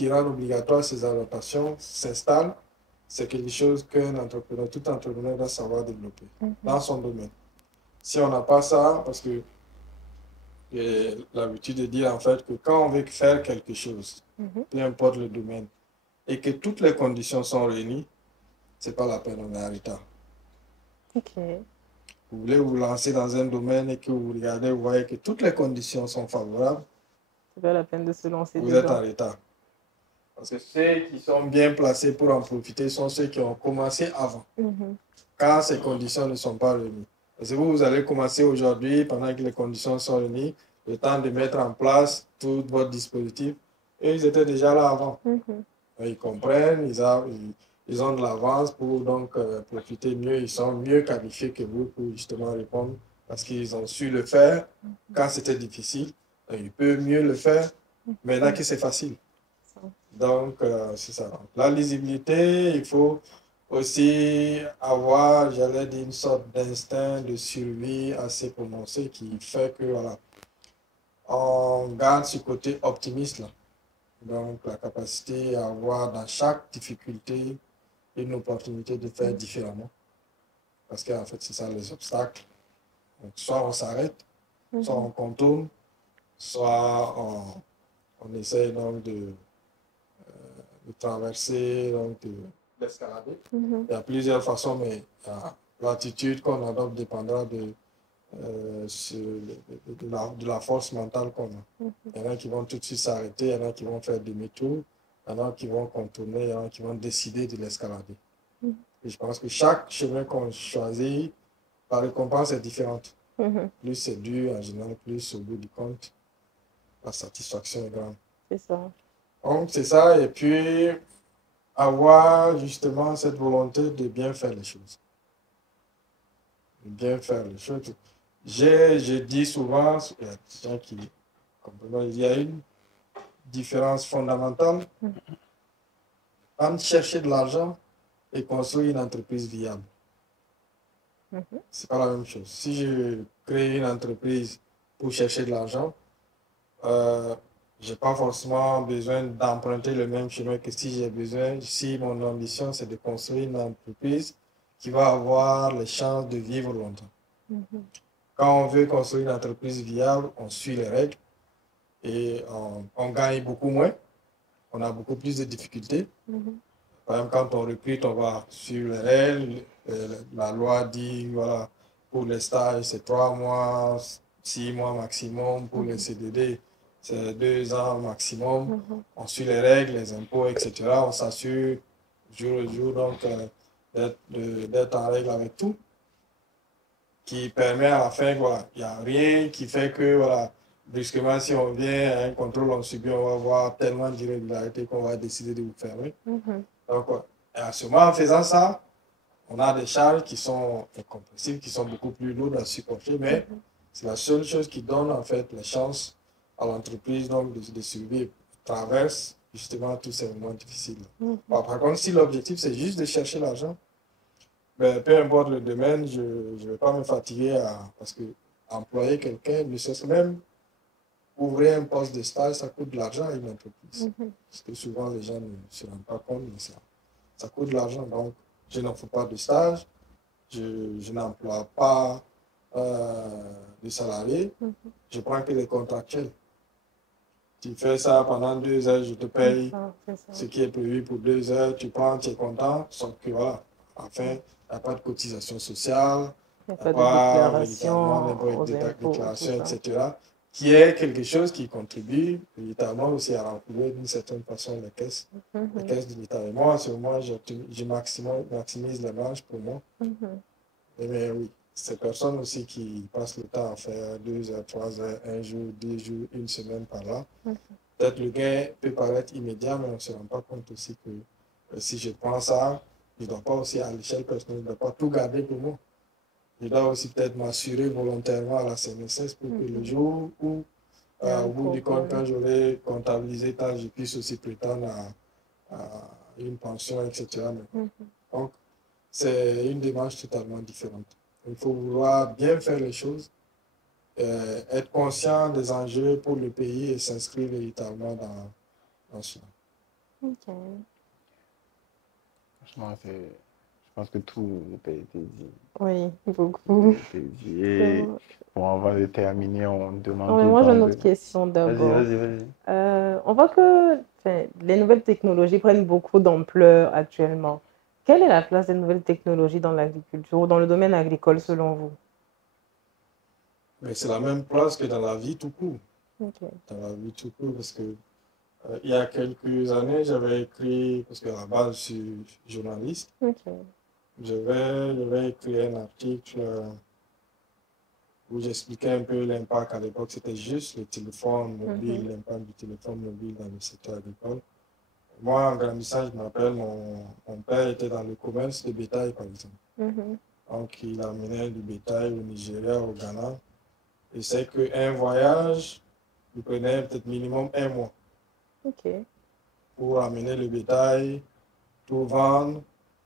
rendent obligatoires ces adaptations s'installent, c'est quelque chose qu'un entrepreneur, tout entrepreneur doit savoir développer dans son domaine. Si on n'a pas ça, parce que j'ai l'habitude de dire en fait que quand on veut faire quelque chose, peu importe le domaine, et que toutes les conditions sont réunies, c'est pas la peine, on est en retard. Vous voulez vous lancer dans un domaine et que vous regardez, vous voyez que toutes les conditions sont favorables, c'est pas la peine de se lancer vous êtes en retard. Parce que ceux qui sont bien placés pour en profiter sont ceux qui ont commencé avant, quand ces conditions ne sont pas réunies. Parce que vous allez commencer aujourd'hui, pendant que les conditions sont réunies, le temps de mettre en place tout votre dispositif, et ils étaient déjà là avant. Ils comprennent, ils ont de l'avance pour donc profiter mieux, ils sont mieux qualifiés que vous pour justement répondre, parce qu'ils ont su le faire quand c'était difficile, ils peuvent mieux le faire maintenant que c'est facile. Donc, c'est ça. La lisibilité, il faut aussi avoir, j'allais dire, une sorte d'instinct de survie assez prononcé qui fait que, voilà, on garde ce côté optimiste là. Donc, la capacité à avoir dans chaque difficulté une opportunité de faire différemment. Parce qu'en fait, c'est ça les obstacles. Donc, soit on s'arrête, soit on contourne, soit on essaie donc de traverser, donc d'escalader. Il y a plusieurs façons, mais l'attitude qu'on adopte dépendra de la force mentale qu'on a. Il y en a qui vont tout de suite s'arrêter, il y en a qui vont faire demi-tour, il y en a qui vont contourner, il y en a qui vont décider de l'escalader. Et je pense que chaque chemin qu'on choisit, la récompense est différente. Plus c'est dur, en général, plus au bout du compte, la satisfaction est grande. C'est ça. Donc, c'est ça, et puis avoir justement cette volonté de bien faire les choses. De bien faire les choses. Je dis souvent, il y a des gens qui comprennent, il y a une différence fondamentale entre chercher de l'argent et construire une entreprise viable. C'est pas la même chose. Si je crée une entreprise pour chercher de l'argent, j'ai pas forcément besoin d'emprunter le même chemin que si mon ambition c'est de construire une entreprise qui va avoir les chances de vivre longtemps. Quand on veut construire une entreprise viable, on suit les règles et on gagne beaucoup moins, on a beaucoup plus de difficultés. Par exemple, quand on recrute, on va suivre les règles, la loi dit, voilà, Pour les stages, c'est 3 mois, 6 mois maximum. Pour les CDD, c'est 2 ans maximum. On suit les règles, les impôts, etc. On s'assure jour le jour donc d'être en règle avec tout, qui permet à la fin, voilà, il n'y a rien qui fait que, voilà, brusquement, si on vient à un contrôle, on subit, on va voir tellement d'irrégularités qu'on va décider de vous fermer. Donc, voilà. Et à ce moment, en faisant ça, on a des charges qui sont incompressibles, qui sont beaucoup plus lourdes à supporter, mais c'est la seule chose qui donne en fait les chances à l'entreprise donc de survivre, traverse justement tous ces moments difficiles. Bon, par contre, si l'objectif c'est juste de chercher l'argent, ben, peu importe le domaine, je ne vais pas me fatiguer parce que employer quelqu'un, ne serait-ce même ouvrir un poste de stage, ça coûte de l'argent à une entreprise. Parce que souvent les gens ne se rendent pas compte, mais ça coûte de l'argent. Donc, je n'en fais pas de stage, je n'emploie pas de salariés, je prends que les contractuels. Tu fais ça pendant 2 heures, je te paye ce qui est prévu pour 2 heures, tu prends, tu es content, sauf que voilà, enfin, il n'y a pas de cotisation sociale, Il n'y il a n'y pas a de pas déclaration véritablement aux de impôts, déclaration, tout ça. etc., qui est quelque chose qui contribue véritablement aussi à renflouer d'une certaine façon les caisses de l'État. Et moi, à ce moment, je maximise les marges pour moi. Mais oui, ces personnes aussi qui passent le temps à faire 2 heures, 3 heures, un jour, 2 jours, une semaine par là, peut-être le gain peut paraître immédiat, mais on ne se rend pas compte aussi que si je prends ça, je ne dois pas aussi à l'échelle personnelle, je ne dois pas tout garder pour moi. Je dois aussi peut-être m'assurer volontairement à la CNSS pour que le jour où, au bout du compte, quand j'aurai comptabilisé tant, je puisse aussi prétendre à une pension, etc. Donc, c'est une démarche totalement différente. Il faut vouloir bien faire les choses, être conscient des enjeux pour le pays et s'inscrire véritablement dans cela. Franchement, je pense que tout a été dit. Oui, beaucoup. Et bon, avant de terminer, on demande Non, mais tout le moi, j'ai temps une de... autre question d'abord. Vas-y. On voit que les nouvelles technologies prennent beaucoup d'ampleur actuellement. Quelle est la place des nouvelles technologies dans l'agriculture ou dans le domaine agricole selon vous? Mais c'est la même place que dans la vie tout court. Dans la vie tout court, parce que il y a quelques années, j'avais écrit, parce qu'à la base, je suis journaliste, j'avais écrit un article où j'expliquais un peu l'impact. À l'époque, c'était juste le téléphone mobile, l'impact du téléphone mobile dans le secteur agricole. Moi, en grandissant, je me rappelle, mon père était dans le commerce de bétail, par exemple. Donc, il amenait du bétail au Nigeria, au Ghana. Et c'est qu'un voyage, il prenait peut-être minimum 1 mois pour amener le bétail, tout vendre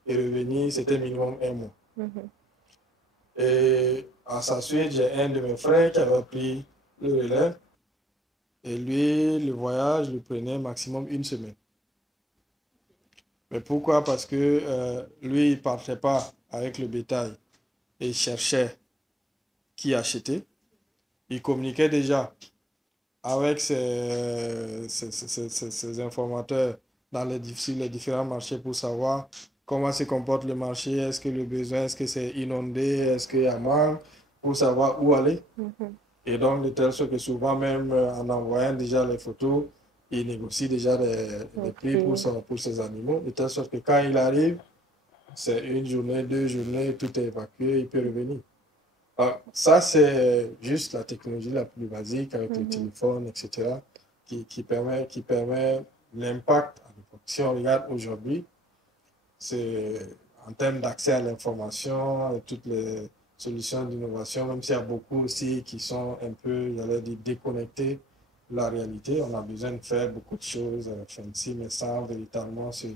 et revenir, c'était minimum 1 mois. Et à sa suite, j'ai un de mes frères qui avait pris le relais. Et lui, le voyage, le prenait maximum 1 semaine. Mais pourquoi? Parce que lui, il ne partait pas avec le bétail et il cherchait qui acheter. Il communiquait déjà avec ses informateurs sur les différents marchés pour savoir comment se comporte le marché, est-ce que le besoin, est-ce que c'est inondé, est-ce qu'il y a manque, pour savoir où aller. Et donc, de telle sorte que souvent, même en envoyant déjà les photos, il négocie déjà les prix pour ses animaux, de telle sorte que quand il arrive, c'est 1 journée, 2 journées, tout est évacué, il peut revenir. Alors, ça, c'est juste la technologie la plus basique avec le téléphone, etc., qui permet l'impact. Si on regarde aujourd'hui, c'est en termes d'accès à l'information, et toutes les solutions d'innovation, même s'il y a beaucoup aussi qui sont un peu, j'allais dire, déconnectés de la réalité. On a besoin de faire beaucoup de choses fancy, mais sans véritablement se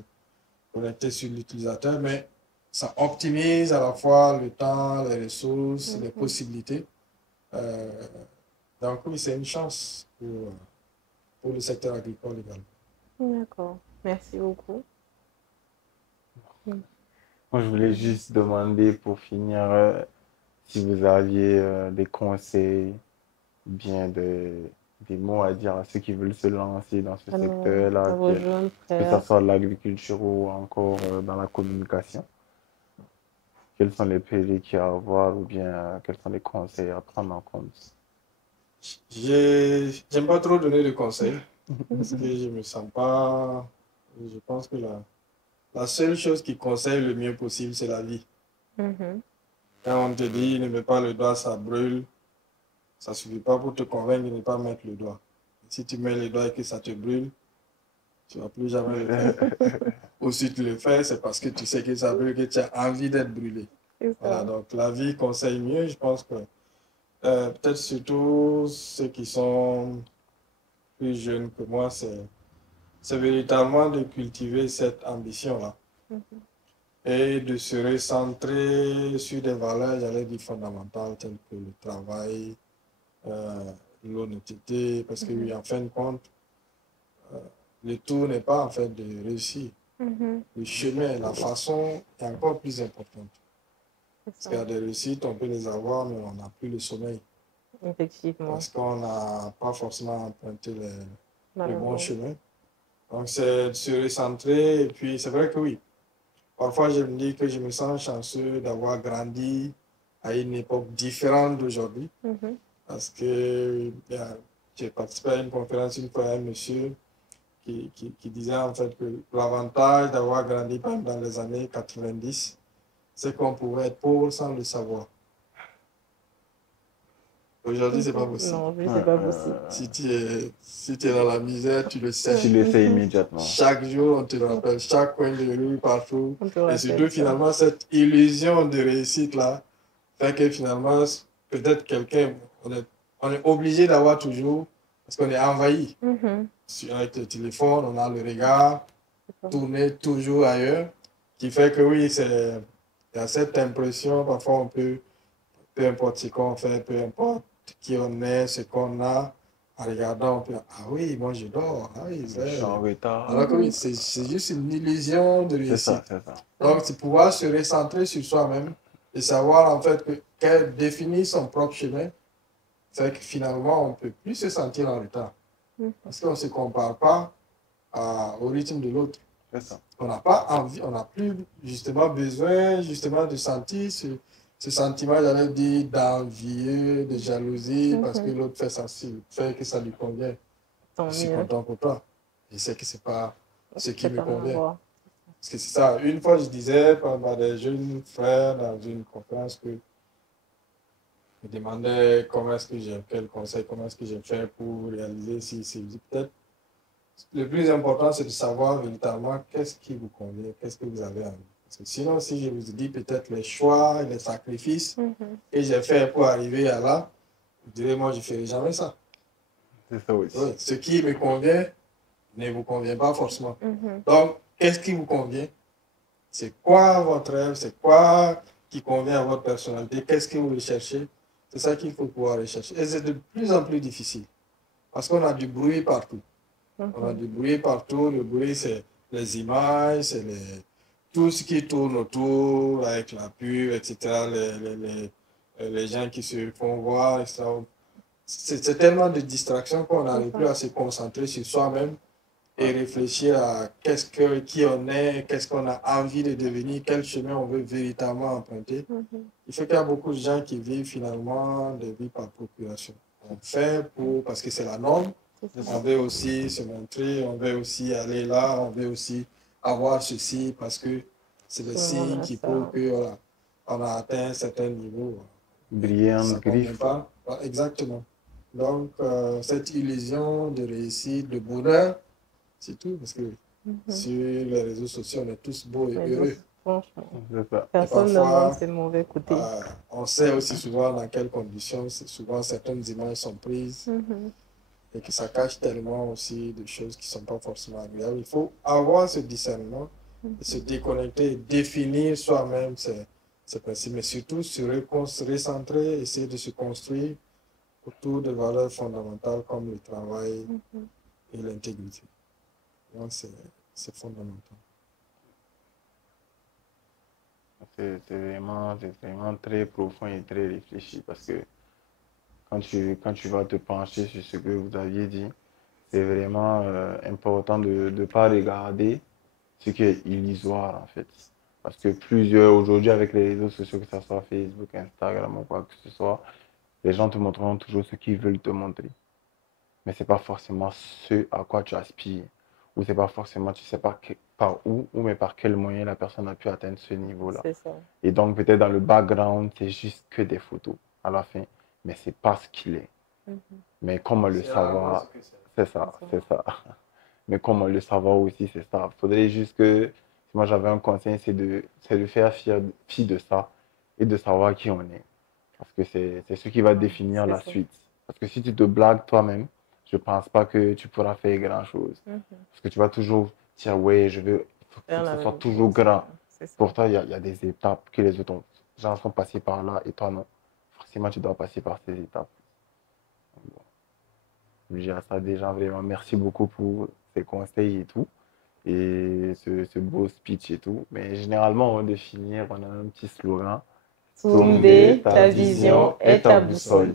connecter sur l'utilisateur. Mais ça optimise à la fois le temps, les ressources, les possibilités. Donc oui, c'est une chance pour le secteur agricole également. D'accord, merci beaucoup. Moi, je voulais juste demander pour finir si vous aviez des conseils, bien des mots à dire à ceux qui veulent se lancer dans ce secteur-là, À vos jeunes que ce frères. soit l'agriculture ou encore dans la communication. Quels sont les prérequis à avoir ou bien quels sont les conseils à prendre en compte? J'aime pas trop donner de conseils parce que je me sens pas. Je pense que la seule chose qui conseille le mieux possible, c'est la vie. Mhm. Quand on te dit ne mets pas le doigt, ça brûle, ça suffit pas pour te convaincre de ne pas mettre le doigt. Si tu mets le doigt et que ça te brûle, tu vas plus jamais le faire. Ou si tu le fais, c'est parce que tu sais que ça brûle, que tu as envie d'être brûlé. C'est Voilà, ça. donc la vie conseille mieux. Je pense que peut-être surtout ceux qui sont plus jeunes que moi, c'est véritablement de cultiver cette ambition-là Mhm. et de se recentrer sur des valeurs, j'allais dire fondamentales, telles que le travail, euh, l'honnêteté, parce que oui, en fin de compte, euh, le tout n'est pas en fait de réussir. Mhm. Le chemin, la façon est encore plus importante. C'est Parce qu'il y ça. a des réussites, on peut les avoir, mais on n'a plus le sommeil. Effectivement, Parce qu'on n'a pas forcément emprunté le bon malheureusement. chemin. Donc, c'est de se recentrer. Et puis, c'est vrai que oui, parfois, je me dis que je me sens chanceux d'avoir grandi à une époque différente d'aujourd'hui. Mhm. Parce que j'ai participé à une conférence une fois, un monsieur qui disait en fait que l'avantage d'avoir grandi dans les années 90, c'est qu'on pouvait être pauvre sans le savoir. Aujourd'hui, c'est pas possible. Non, oui, Ouais, c'est pas possible. Si tu es dans la misère, tu le sais. tu le sais Mhm. immédiatement. Chaque jour, on te rappelle, chaque coin de rue, partout. On te Et surtout, rappelle ça. finalement, cette illusion de réussite-là fait que finalement, peut-être quelqu'un, on est obligé d'avoir toujours, parce qu'on est envahi. Mhm. Avec le téléphone, on a le regard C'est ça. tourné toujours ailleurs, qui fait que oui, il y a cette impression, parfois on peut, peu importe ce qu'on fait, peu importe qui on est, ce qu'on a, en regardant, on peut, ah oui, moi je dors, ah oui, Je suis en retard. alors que oui, Mhm. c'est juste une illusion de C'est ça, réussite. c'est ça. Donc, c'est pouvoir se recentrer sur soi-même et savoir en fait définir son propre chemin, c'est que finalement, on ne peut plus se sentir en retard. Mhm. Parce qu'on ne se compare pas au rythme de l'autre. C'est ça. On n'a pas envie, on n'a plus justement besoin justement de sentir ce sentiment, j'allais dire, d'envieux, de jalousie, parce que Mhm. l'autre fait que ça lui convient. Tant Je suis mieux. content pour toi. Je sais que ce n'est pas ce qui C'est me pas mal à convient. voir. Parce que c'est ça. Une fois, je disais à des jeunes frères dans une conférence que je me demandais comment est-ce que j'ai, quel conseil, comment est-ce que j'ai fait pour réaliser si peut-être le plus important, c'est de savoir véritablement qu'est-ce qui vous convient, qu'est-ce que vous avez envie. Parce que sinon, si je vous dis peut-être les choix et les sacrifices Mhm. que j'ai fait pour arriver à là, vous direz, moi, je ne ferai jamais ça. C'est ça aussi. Oui, ce qui me convient ne vous convient pas forcément. Mhm. Donc, qu'est-ce qui vous convient? C'est quoi votre rêve? C'est quoi qui convient à votre personnalité? Qu'est-ce que vous recherchez? C'est ça qu'il faut pouvoir rechercher. Et c'est de plus en plus difficile parce qu'on a du bruit partout. On a Mhm. du bruit partout. Le bruit, c'est les images, c'est tout ce qui tourne autour avec la pub, etc. Les gens qui se font voir, etc. C'est tellement de distractions qu'on n'arrive plus à se concentrer sur soi-même et réfléchir à qui on est, qu'est-ce qu'on a envie de devenir, quel chemin on veut véritablement emprunter. Mhm. Il fait qu'il y a beaucoup de gens qui vivent finalement des vies par procuration. On fait parce que c'est la norme. C'est ça. On veut aussi se montrer, on veut aussi aller là, on veut aussi avoir ceci parce que c'est le Tout le monde signe a qui ça. prouve que voilà, on a atteint un certain niveau. Ça Brillante ne convient griffe. pas. Voilà, exactement. Donc, cette illusion de réussite, de bonheur, c'est tout. Parce que Mhm. sur les réseaux sociaux, on est tous beaux et Mais heureux. franchement, C'est ça. Et personne ne montre parfois, ses mauvais côtés. on sait aussi souvent dans quelles conditions, souvent certaines images sont prises Mhm. et que ça cache tellement aussi de choses qui ne sont pas forcément agréables. Il faut avoir ce discernement, et se déconnecter, définir soi-même ses principes, mais surtout se recentrer, essayer de se construire autour de valeurs fondamentales comme le travail Mhm. et l'intégrité. Donc, c'est fondamental. C'est vraiment très profond et très réfléchi parce que quand tu vas te pencher sur ce que vous aviez dit, c'est vraiment important de ne pas regarder ce qui est illusoire en fait. Parce que plusieurs, aujourd'hui, avec les réseaux sociaux, que ce soit Facebook, Instagram ou quoi que ce soit, les gens te montreront toujours ce qu'ils veulent te montrer. Mais c'est pas forcément ce à quoi tu aspires. Ou c'est pas forcément, tu sais pas par où, ou mais par quel moyen la personne a pu atteindre ce niveau-là. C'est ça. Et donc, peut-être dans le background, c'est juste que des photos à la fin. Mais c'est pas ce qu'il est. Mhm. Mais comment le C'est rarement savoir, ce que c'est. c'est ça, C'est ça. c'est ça. Mais comment le savoir aussi, c'est ça. Faudrait juste que, si moi j'avais un conseil, c'est de faire fi de ça et de savoir qui on est. Parce que c'est ce qui va définir C'est la ça. suite. Parce que si tu te blagues toi-même, je pense pas que tu pourras faire grand-chose. Mhm. Parce que tu vas toujours dire, ouais, faut Faire que la ce soit même toujours chose. grand. C'est ça. Pour toi, il y a des étapes que les autres gens sont passés par là et toi non. Forcément, tu dois passer par ces étapes. Je dis à ça déjà vraiment merci beaucoup pour ces conseils et tout. Et ce beau speech et tout. Mais généralement, avant de finir, on a un petit slogan. Tourner, ta vision est ta boussole.